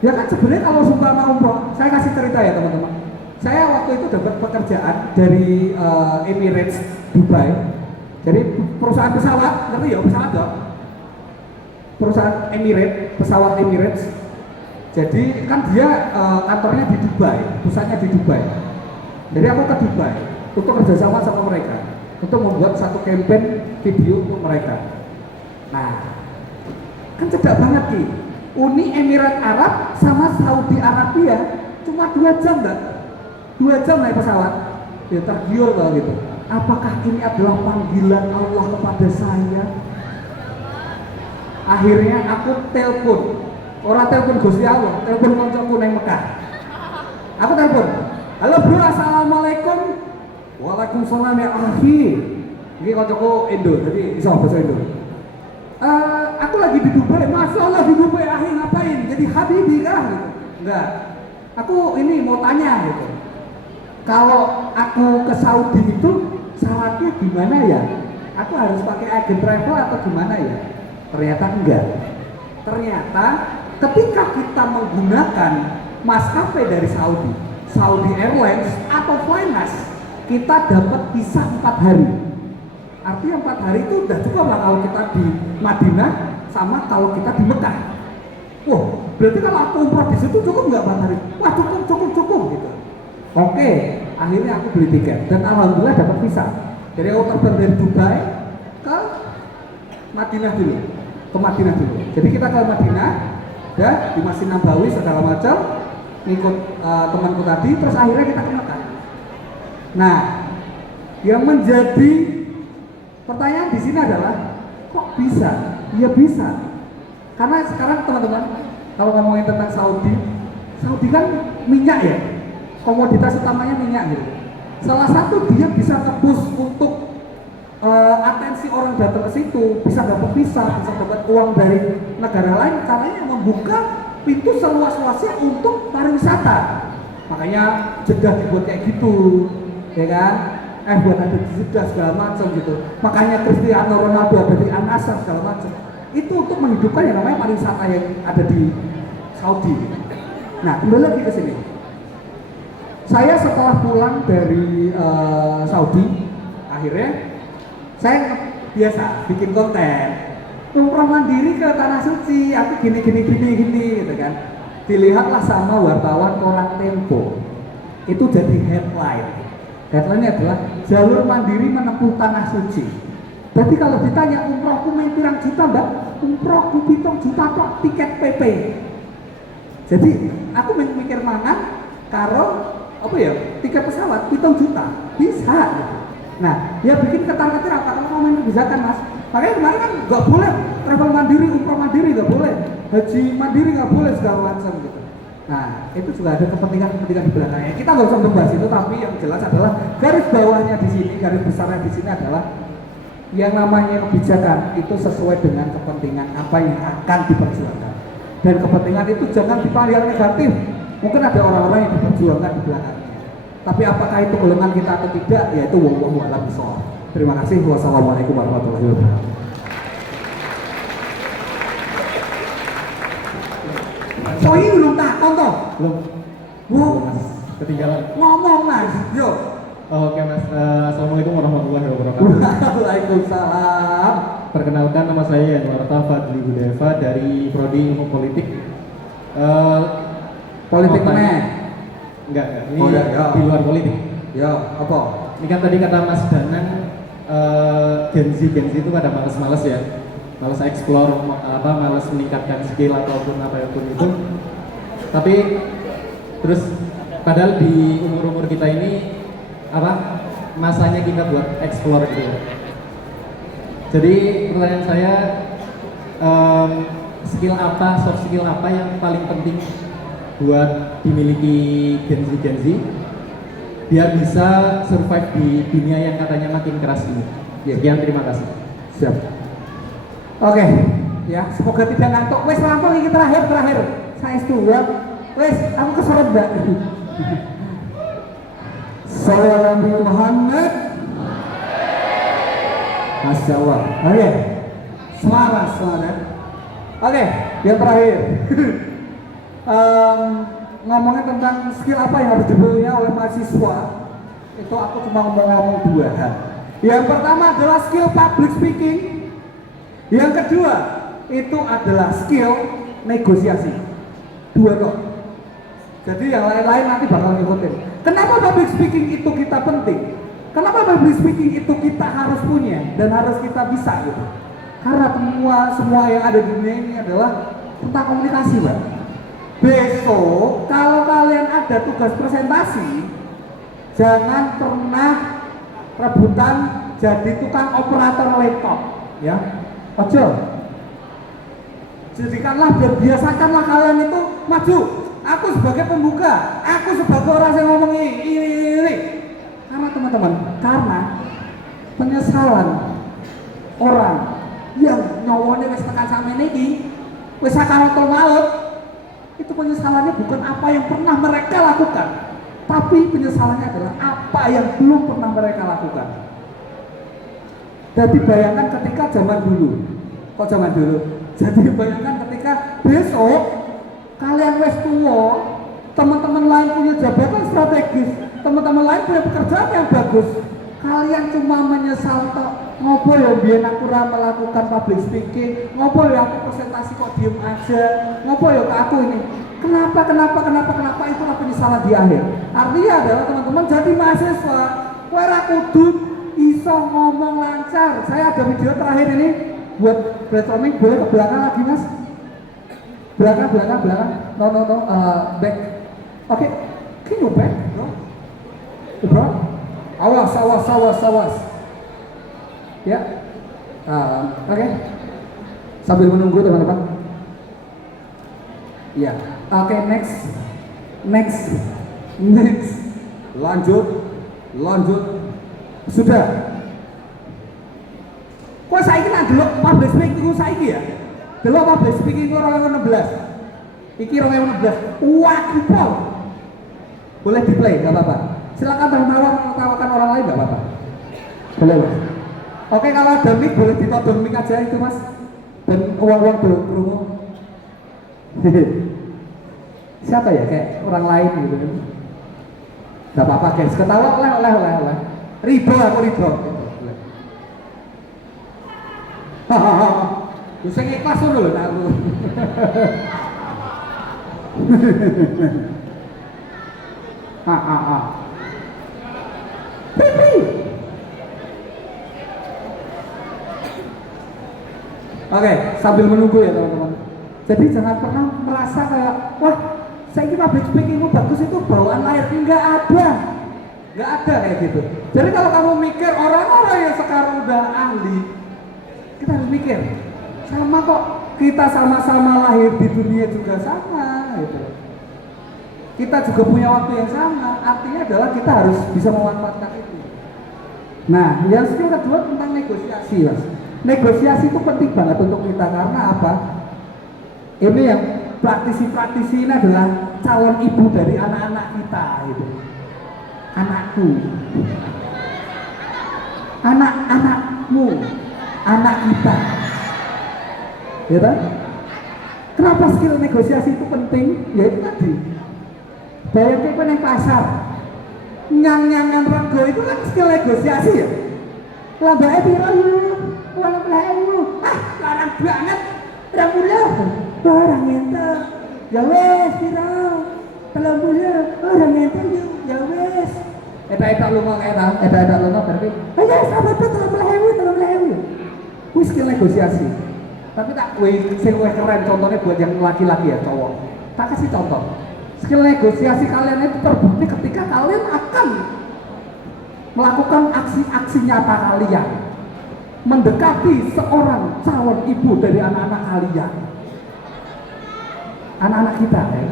Ya kan sebenarnya kalau sumpah umroh, saya kasih cerita ya teman-teman. Saya waktu itu dapat pekerjaan dari Emirates Dubai. Jadi perusahaan pesawat, ngerti ya pesawat dong? Perusahaan pesawat Emirates. Jadi kan dia kantornya di Dubai, pusatnya di Dubai. Jadi aku ke Dubai untuk kerjasama sama mereka untuk membuat satu campaign video untuk mereka. Nah, kan cedak banget Ki. Uni Emirat Arab sama Saudi Arabia cuma 2 jam mbak, 2 jam naik pesawat. Ya tergiur kalau gitu. Apakah ini adalah panggilan Allah kepada saya? Akhirnya aku telepon. Orang telepon Gusti Allah, telepon koncoku nang Mekah. Aku telepon, halo bro, assalamualaikum. Waalaikumsalam ya akhi. Ini koncoku Indo, jadi bisa bahasa Indo. Aku lagi di Dubai, masya Allah di Dubai, akhi ngapain? Jadi habibi kah? Gitu. Enggak. Aku ini mau tanya gitu. Kalau aku ke Saudi itu syaratnya gimana ya? Aku harus pakai agen travel atau gimana ya? Ternyata enggak. Ternyata ketika kita menggunakan maskapai dari Saudi Airlines atau Flynas, kita dapat visa 4 hari. Artinya 4 hari itu udah cukup lah kalau kita di Madinah sama kalau kita di Mekah. Wah, berarti kalau aku umroh di situ cukup nggak 4 hari? Wah cukup gitu. Oke, akhirnya aku beli tiket dan alhamdulillah dapat visa. Jadi aku terbang dari Dubai ke Madinah dulu. Jadi kita ke Madinah, ya di Masjid Nabawi segala macam, ngikut temanku tadi, terus akhirnya kita ke Mekah. Nah, yang menjadi pertanyaan di sini adalah kok bisa? Ya bisa. Karena sekarang teman-teman, kalau ngomongin tentang Saudi kan minyak ya, komoditas utamanya minyak gitu. Salah satu dia bisa nge-push untuk atensi orang datang ke situ, bisa dapat visa, bisa dapat uang dari negara lain, caranya membuka pintu seluas-luasnya untuk pariwisata. Makanya Jeddah dibuat kayak gitu, ya kan? Buat ada di Jeddah segala macam gitu. Makanya Cristiano Ronaldo ada di Al Nassr segala macam. Itu untuk menghidupkan yang namanya pariwisata yang ada di Saudi. Nah, kembali lagi ke sini. Saya setelah pulang dari Saudi, akhirnya saya biasa bikin konten. Umroh mandiri ke Tanah Suci, aku gini gitu kan. Dilihatlah sama wartawan koran Tempo. Itu jadi headline. Headline-nya adalah jalur mandiri menempuh Tanah Suci. Jadi kalau ditanya umrohku main pirang juta mbak, umrohku 7 juta kok tiket PP. Jadi aku mikir mangan karo apa ya tiket pesawat 7 juta bisa. Gitu. Nah dia bikin ketar-ketir apa kalau mau main kebijakan mas. Makanya kemarin kan nggak boleh travel mandiri, umroh mandiri nggak boleh, haji mandiri nggak boleh segala macam gitu. Nah, itu juga ada kepentingan di belakangnya. Kita nggak usah membahas itu, tapi yang jelas adalah garis bawahnya di sini, garis besarnya di sini adalah yang namanya kebijakan itu sesuai dengan kepentingan apa yang akan diperjuangkan. Dan kepentingan itu jangan dipandang yang negatif. Mungkin ada orang-orang yang diperjuangkan di belakangnya. Tapi apakah itu golongan kita atau tidak? Yaitu wallahu a'lam bishawab. Terima kasih. Wassalamualaikum warahmatullahi wabarakatuh. Soalnya belum takon toh? Belum. Wow, Ketinggalan. ngomong mas, yo. Oh, oke mas. Assalamualaikum warahmatullahi wabarakatuh. Waalaikumsalam. Perkenalkan nama saya Yanwarta Fadli Hudayfa dari Prodi Ilmu Politik. Politik mau tanya- mana? Enggak. Ini Oh, ya. di luar politik. Yo, apa? Ini kan tadi kata Mas Danang, Gen Z itu pada males-males ya, males explore, males meningkatkan skill ataupun apapun itu. Tapi terus padahal di umur-umur kita ini masanya kita buat explore gitu ya. Jadi pertanyaan saya, skill apa, soft skill apa yang paling penting buat dimiliki Gen Z biar bisa survive di dunia yang katanya makin keras ini. Sekian, terima kasih. Siap. Oke, ya semoga tidak ngantuk. Wes lampau ini terakhir. Saya dua. Wes, aku keseret mbak. Saya Nabi Muhammad. Masya Allah. Oke, selamat. Oke, yang terakhir. Ngomongnya tentang skill apa yang harus dimiliki oleh mahasiswa, itu aku cuma ngomong 2 hal. Yang pertama adalah skill public speaking. Yang kedua itu adalah skill negosiasi. 2 kok. Jadi yang lain-lain nanti bakal ngikutin. Kenapa public speaking itu kita penting? Kenapa public speaking itu kita harus punya dan harus kita bisa gitu? Karena semua yang ada di dunia ini adalah tentang komunikasi, Mbak. Besok kalau kalian ada tugas presentasi, jangan pernah rebutan jadi tukang operator laptop, ya. Ojo. Jadikanlah dan biasakanlah kalian itu maju. Aku sebagai pembuka, aku sebagai orang yang ngomong ini. Karena teman-teman, karena penyesalan orang yang nyawanya wis tekan sampe niki, wis sakaratul maut, itu penyesalannya bukan apa yang pernah mereka lakukan, tapi penyesalannya adalah apa yang belum pernah mereka lakukan. Jadi bayangkan ketika zaman dulu, jadi bayangkan ketika besok kalian wes tua, teman-teman lain punya jabatan strategis, teman-teman lain punya pekerjaan yang bagus, kalian cuma menyesal toh. Ngopo ya biar aku melakukan public speaking, ngopo ya aku presentasi kok diem aja, ngopo ya ke aku ini. Kenapa itulah penyesalan di akhir. Artinya adalah teman-teman jadi mahasiswa, kowe ra kudu iso ngomong lancar. Saya ada video terakhir ini buat brainstorming, boleh ke belakang lagi mas? Belakang. No, back. Oke, can you back, bro? Awas. Ya, oke. Sambil menunggu teman-teman. Ya, oke, next. Lanjut. Sudah. Kok saiki nak delok public speaking saiki ya? Delok public speaking 2016. Iki 2016. Wah, kupol. Boleh di play, nggak apa-apa. Silakan tertawakan orang lain, nggak apa-apa. Boleh, Mas. Oke, kalau ada mic boleh ditodong mic aja itu mas. Dan uang-uang belum promo. Siapa ya kayak orang lain gitu kan. Gak apa-apa guys, ketawa oleh. Ridho aku ridho. Hahaha. Bisa ikhlas dulu lho aku. Oke, sambil menunggu ya teman-teman. Jadi jangan pernah merasa kayak, wah, saya ini public speaking bagus itu bawaan lahir. Nggak ada kayak gitu. Jadi kalau kamu mikir orang-orang yang sekarang udah ahli, kita harus mikir, sama kok, kita sama-sama lahir di dunia juga sama gitu. Kita juga punya waktu yang sama, artinya adalah kita harus bisa memanfaatkan itu. Nah, yang kedua tentang negosiasi, Mas. Negosiasi itu penting banget untuk kita karena apa? Ini yang praktisi-praktisi ini adalah calon ibu dari anak-anak kita itu. Anakku, anak-anakmu, anak kita, ya kan? Kenapa skill negosiasi itu penting? Ya itu tadi. Bayangin kan yang pasar, nyang-nyangan rego itu kan skill negosiasi ya. Lambae piro yuk? 8.000. Larang banget. 30. Orang ente. Ya wes piro? 30. Orang ente yuk. Ya wes. Eta lunga eta lunga berarti. Ayo sahabat 30.000. Wis skill negosiasi. Tapi tak sing keren contohnya buat yang laki-laki ya cowok. Tak kasih contoh. Skill negosiasi kalian itu terbukti ketika kalian akan melakukan aksi-aksi nyata kalian mendekati seorang calon ibu dari anak-anak kalian, anak-anak kita ya.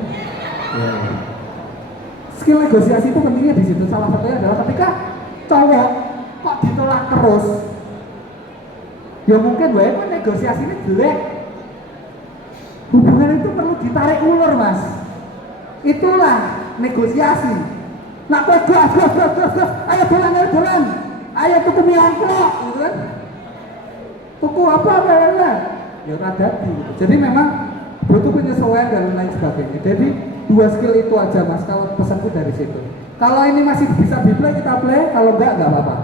Skill negosiasi itu pentingnya di situ. Salah satunya adalah ketika cowok kok ditolak terus, ya mungkin kan negosiasi ini jelek. Hubungan itu perlu ditarik ulur, Mas. Itulah negosiasi. Nak kowe gas, ayo dolan. Ayo tuku mie angklok, gitu kan? Tuku apa ya? Ya ora dadi gitu. Jadi memang butuh penyesuaian dan lain sebagainya. Jadi dua skill itu aja, Mas. Kalau pesanku dari situ. Kalau ini masih bisa di-play kita play, kalau enggak apa-apa.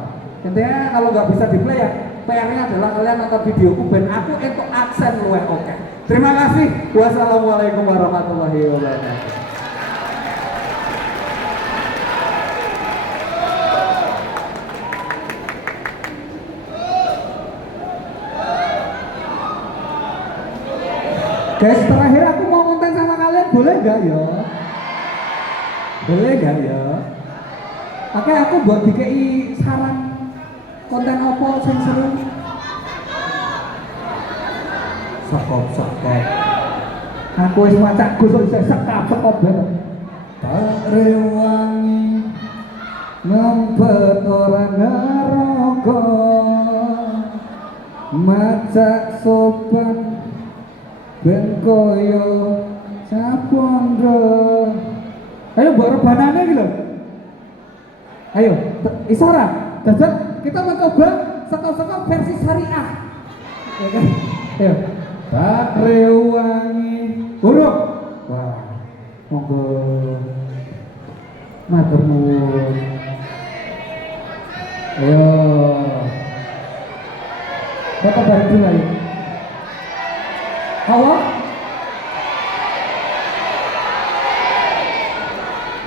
Intinya kalau enggak bisa di-play ya PR-nya adalah kalian nonton videoku ben aku entuk aksen luwih oke. Terima kasih. Wassalamualaikum warahmatullahi wabarakatuh. Guys, terakhir aku mau konten sama kalian, boleh nggak ya? Boleh nggak ya? Oke, aku buat DKI saran konten apa sing seru? Sekop. Aku wis macak gusuk sekop banget. Tak rewangi ngempet orang neraka, macak sopan ben koyo sapondo. Ayo buat rebanane iki lho. Ayo, isyarat. Dadak kita mencoba sekop-sekop versi syariah. Ya kan? Ayo. Tak rewangi huruf. Wah. Monggo. Matur nuwun. Ayo. Bapak bareng dulu ayo. Halo?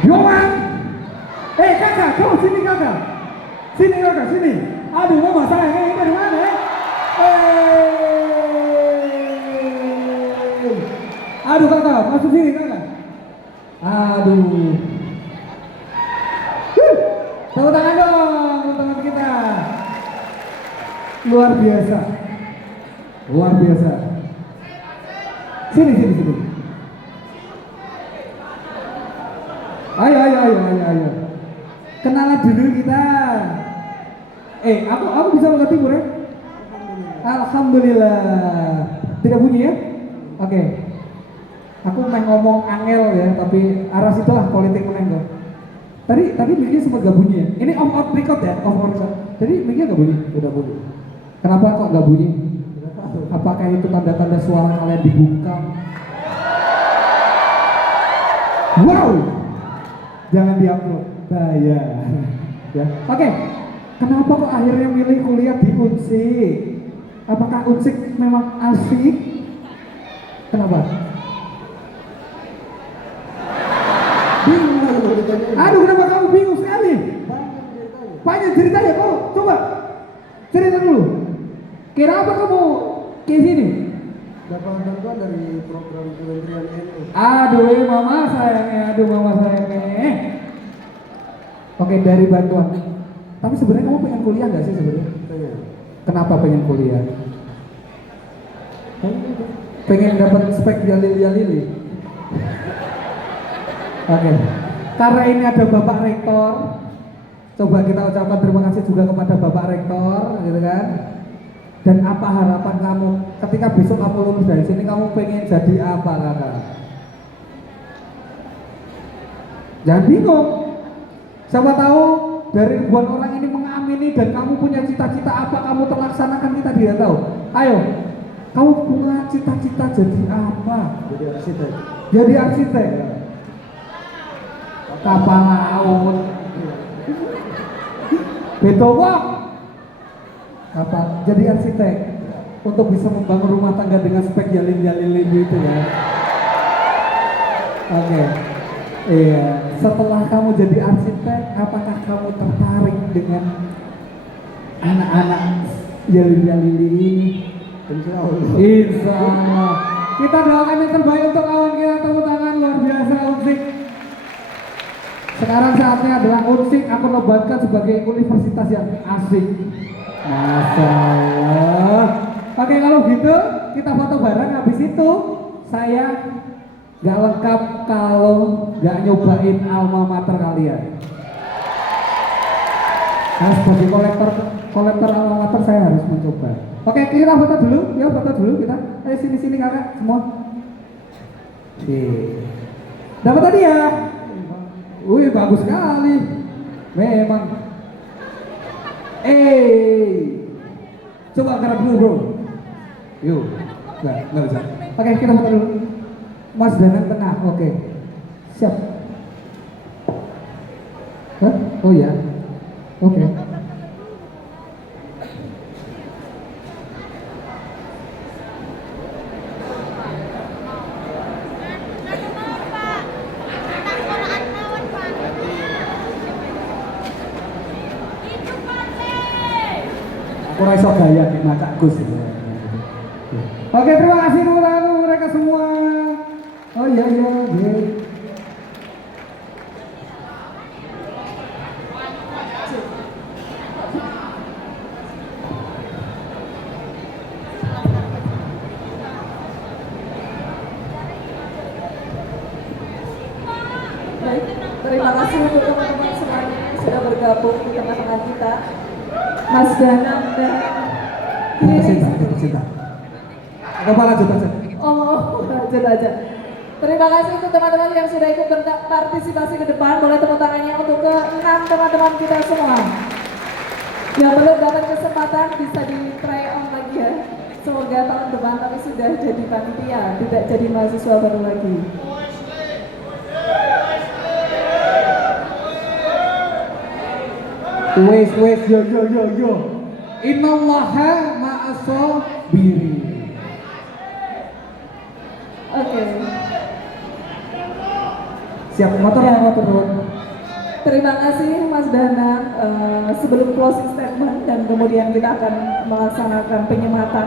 Yoman! Kakak, kamu sini kakak. Sini. Aduh, mau masalah ini dari mana ya? Aduh kakak, masuk sini kakak. Aduh. Tepuk tangan dong, teman-teman kita. Luar biasa. Sini. Ayo. Kenalan dulu kita. Aku bisa logat timur ya? Alhamdulillah. Tidak bunyi ya? Oke. Aku main ngomong angel ya, tapi arah situlah politik menengok. Tadi mikirnya sempat gak bunyi ya? Ini off record ya? Tadi mikirnya gak bunyi? Udah bunyi. Kenapa kok gak bunyi? Apakah itu tanda-tanda suara kalian dibungkam? Wow, jangan diupload, bahaya. Ya, oke. Kenapa kok akhirnya milih kuliah di Unsik? Apakah Unsik memang asik? Kenapa? Bingung kalau ditanya. Aduh, kenapa kamu bingung sekali? Banyak ceritanya kok. Coba cerita dulu. Kira apa kamu ke sini? Dapat bantuan dari program Kementerian NU. Aduh, mama sayangnya. Aduh, mama sayangnya. Oke, dari bantuan. Tapi sebenarnya kamu pengen kuliah nggak sih sebenarnya? Pengen. Kenapa pengen kuliah? Pengen dapat spek Yalili. Oke. Karena ini ada Bapak Rektor, coba kita ucapkan terima kasih juga kepada Bapak Rektor, gitu kan? Dan apa harapan kamu ketika besok kamu lulus dari sini, kamu pengen jadi apa, kakak? Jangan bingung. Siapa tahu dari ribuan orang ini mengamini dan kamu punya cita-cita apa kamu terlaksanakan, kita tidak tahu. Ayo, kamu punya cita-cita jadi apa? Jadi arsitek. Jadi arsitek. Kapal laut. Betowok. Apa? Jadi arsitek untuk bisa membangun rumah tangga dengan spek jalin-jalin itu ya. Oke. Iya. Setelah kamu jadi arsitek, apakah kamu tertarik dengan anak-anak jalin-jalin ini? Insya Allah. Insya Allah. Kita doakan yang terbaik untuk kawan kita. Tepuk tangan luar biasa Unsik. Sekarang saatnya adalah Unsik aku nobatkan sebagai universitas yang asik. Masya Allah. Oke, kalau gitu kita foto bareng. Habis itu saya gak lengkap kalau gak nyobain alma mater kalian. Nah, sebagai kolektor alma mater saya harus mencoba. Oke, kita foto dulu, ya foto dulu kita. Ayo sini kakak semua. Oke. Dapat tadi ya? Wih, bagus sekali. Memang. Coba garap dulu, bro. Yuk. Nggak bisa. Oke, kita foto dulu. Mas Danang tengah. Oke. Siap. Hah? Oh ya. Oke. Aku raiso gaya nih Macak Gus. Oke, terima kasih dulu mereka semua. Oh iya. Baik, terima kasih untuk teman-teman semuanya yang sudah bergabung di tengah-tengah kita. Mas Danang dan Cinta. Apa lanjut aja? Oh, lanjut aja. Terima kasih untuk teman-teman yang sudah ikut berpartisipasi ke depan. Boleh tepuk tangannya untuk ke-6 teman-teman kita semua. Yang belum dapat kesempatan bisa di try on lagi ya. Semoga tahun depan tapi sudah jadi panitia, tidak jadi mahasiswa baru lagi. Wes yo. Innallaha ma'as-sabirin. Oke. Siap, motor. Terima kasih Mas Danang. Sebelum closing statement dan kemudian kita akan melaksanakan penyematan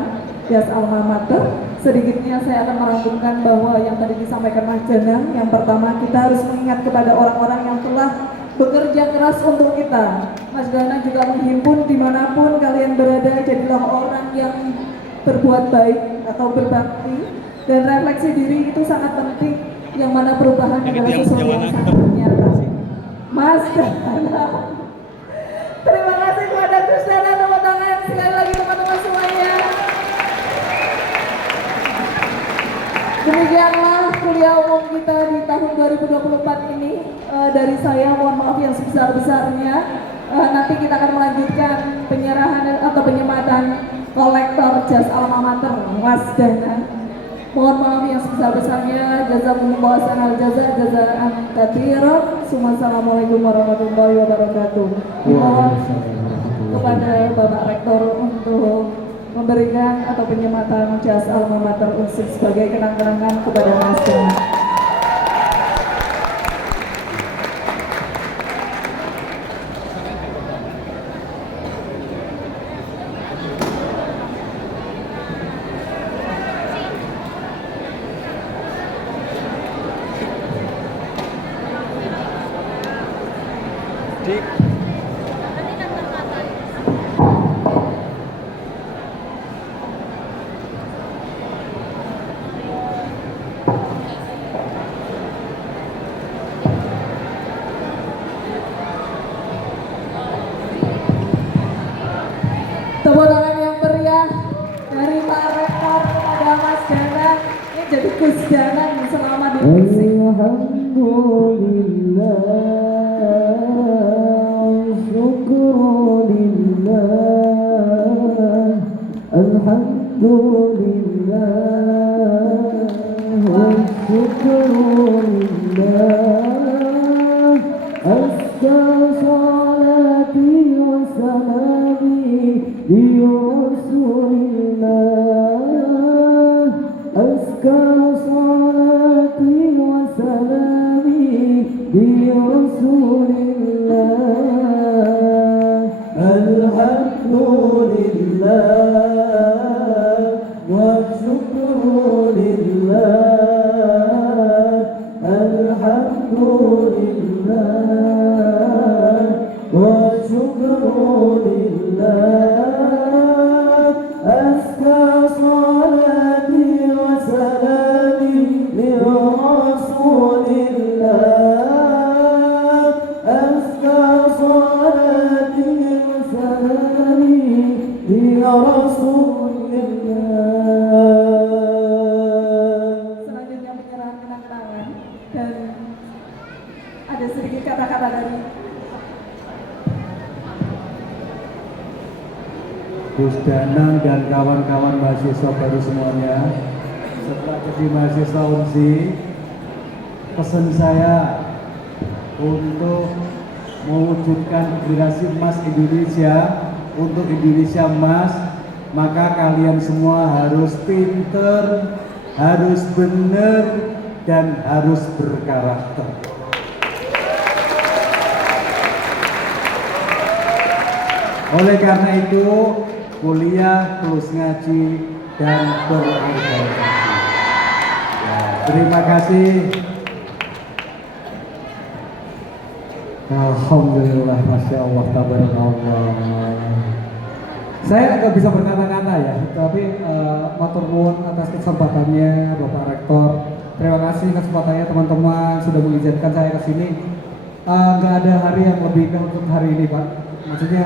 jas alma mater, sedikitnya saya akan merangkumkan bahwa yang tadi disampaikan Mas Danang, yang pertama kita harus mengingat kepada orang-orang yang telah bekerja keras untuk kita. Mas Danang juga menghimpun dimanapun kalian berada, jadilah orang yang berbuat baik atau berbakti, dan refleksi diri itu sangat penting, yang mana perubahan adalah sesuatu yang sangat nyata. Mas Danang, terima kasih kepada Gus Danang, tepuk tangan sekali lagi teman-teman semuanya. Demikianlah kuliah umum kita di tahun 2024 ini. Dari saya mohon maaf yang sebesar-besarnya. Nanti kita akan melanjutkan penyerahan atau penyematan kolektor jas alma mater Mas Danang. Mohon maaf yang sebesar-besarnya. Jazakumullah sanal jazaan katsiran. Assalamualaikum warahmatullahi wabarakatuh. Mohon kepada Bapak Rektor untuk memberikan atau penyematan jas alma mater Unsik sebagai kenang-kenangan kepada Mas Danang. Tepuk tangan yang meriah dari Pak Rektor kepada Mas Danang. Ini jadi Gus Danang selama di Unsik. Selanjutnya penyerahan kenang-kenangan dan ada sedikit kata-kata dari Gus Danang dan kawan-kawan mahasiswa baru semuanya. Setelah jadi mahasiswa UNSI, pesan saya untuk mewujudkan generasi emas Indonesia, untuk Indonesia emas, maka kalian semua harus pinter, harus benar, dan harus berkarakter. Oleh karena itu, kuliah plus ngaji dan berorganisasi. Ya, terima kasih. Alhamdulillah, Masya Allah, tabarakallah. Saya nggak bisa berkata-kata ya, tapi matur nuwun atas kesempatannya Bapak Rektor. Terima kasih kesempatannya teman-teman sudah mengizinkan saya ke sini. Nggak ada hari yang lebih indah untuk hari ini, Pak. Maksudnya,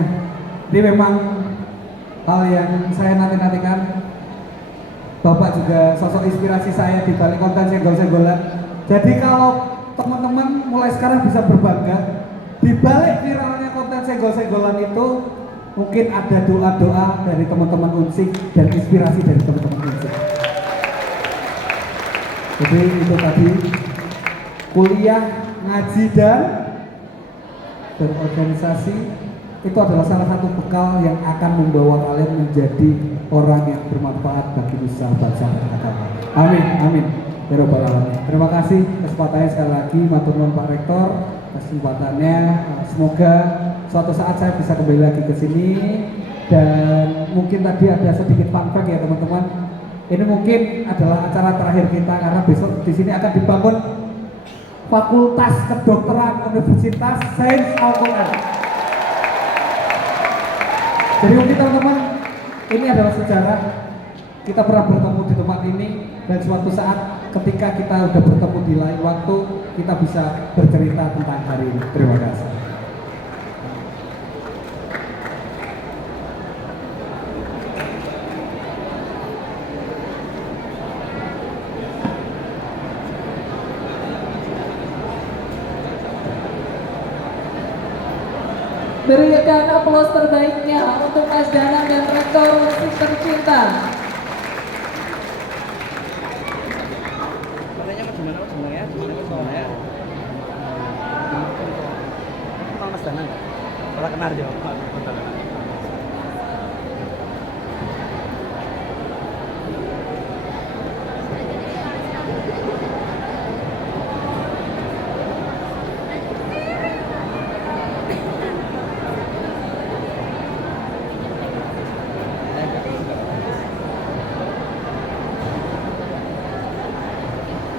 ini memang hal yang saya nanti-nantikan. Bapak juga sosok inspirasi saya di balik konten senggol-senggolan. Jadi kalau teman-teman mulai sekarang bisa berbangga, di balik viralnya konten senggol-senggolan itu mungkin ada doa-doa dari teman-teman Unsik dan inspirasi dari teman-teman Unsik. Jadi itu tadi kuliah, ngaji dan berorganisasi itu adalah salah satu bekal yang akan membawa kalian menjadi orang yang bermanfaat bagi nusa, bangsa, dan agama. Amin, amin. Ya Rabbal Alamin. Terima kasih kesempatannya sekali lagi, matur nuwun Pak Rektor kesempatannya. Semoga suatu saat saya bisa kembali lagi ke sini dan mungkin tadi ada sedikit fun fact ya teman-teman. Ini mungkin adalah acara terakhir kita karena besok di sini akan dibangun Fakultas Kedokteran Universitas Sains Al-Quran. Jadi mungkin teman-teman, ini adalah sejarah kita pernah bertemu di tempat ini dan suatu saat ketika kita sudah bertemu di lain waktu kita bisa bercerita tentang hari ini. Terima kasih. Berikan aplaus terbaiknya untuk Mas Danang dan Rektor Unsik tercinta.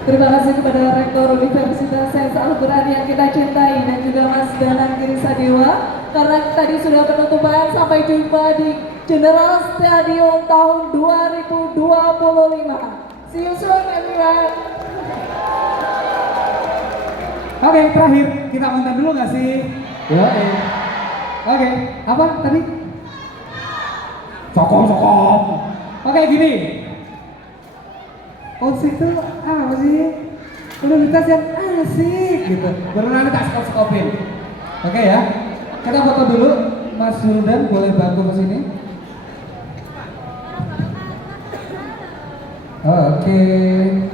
Terima kasih kepada Rektor Universitas Sains Al-Quran yang kita cintai dan juga Mas Danang Girisadewa. Karena tadi sudah penutupan, sampai jumpa di General Stadium tahun 2025. See you soon everyone. Oke, terakhir kita konten dulu nggak sih? Ya, Oke, apa tadi? Sokom. Oke, gini. Unsik tuh apa sih? Universitas yang asik gitu. Baru nanti tak skop-skopin. Oke ya. Kita foto dulu. Mas Zuldan boleh bantu ke sini. Oke.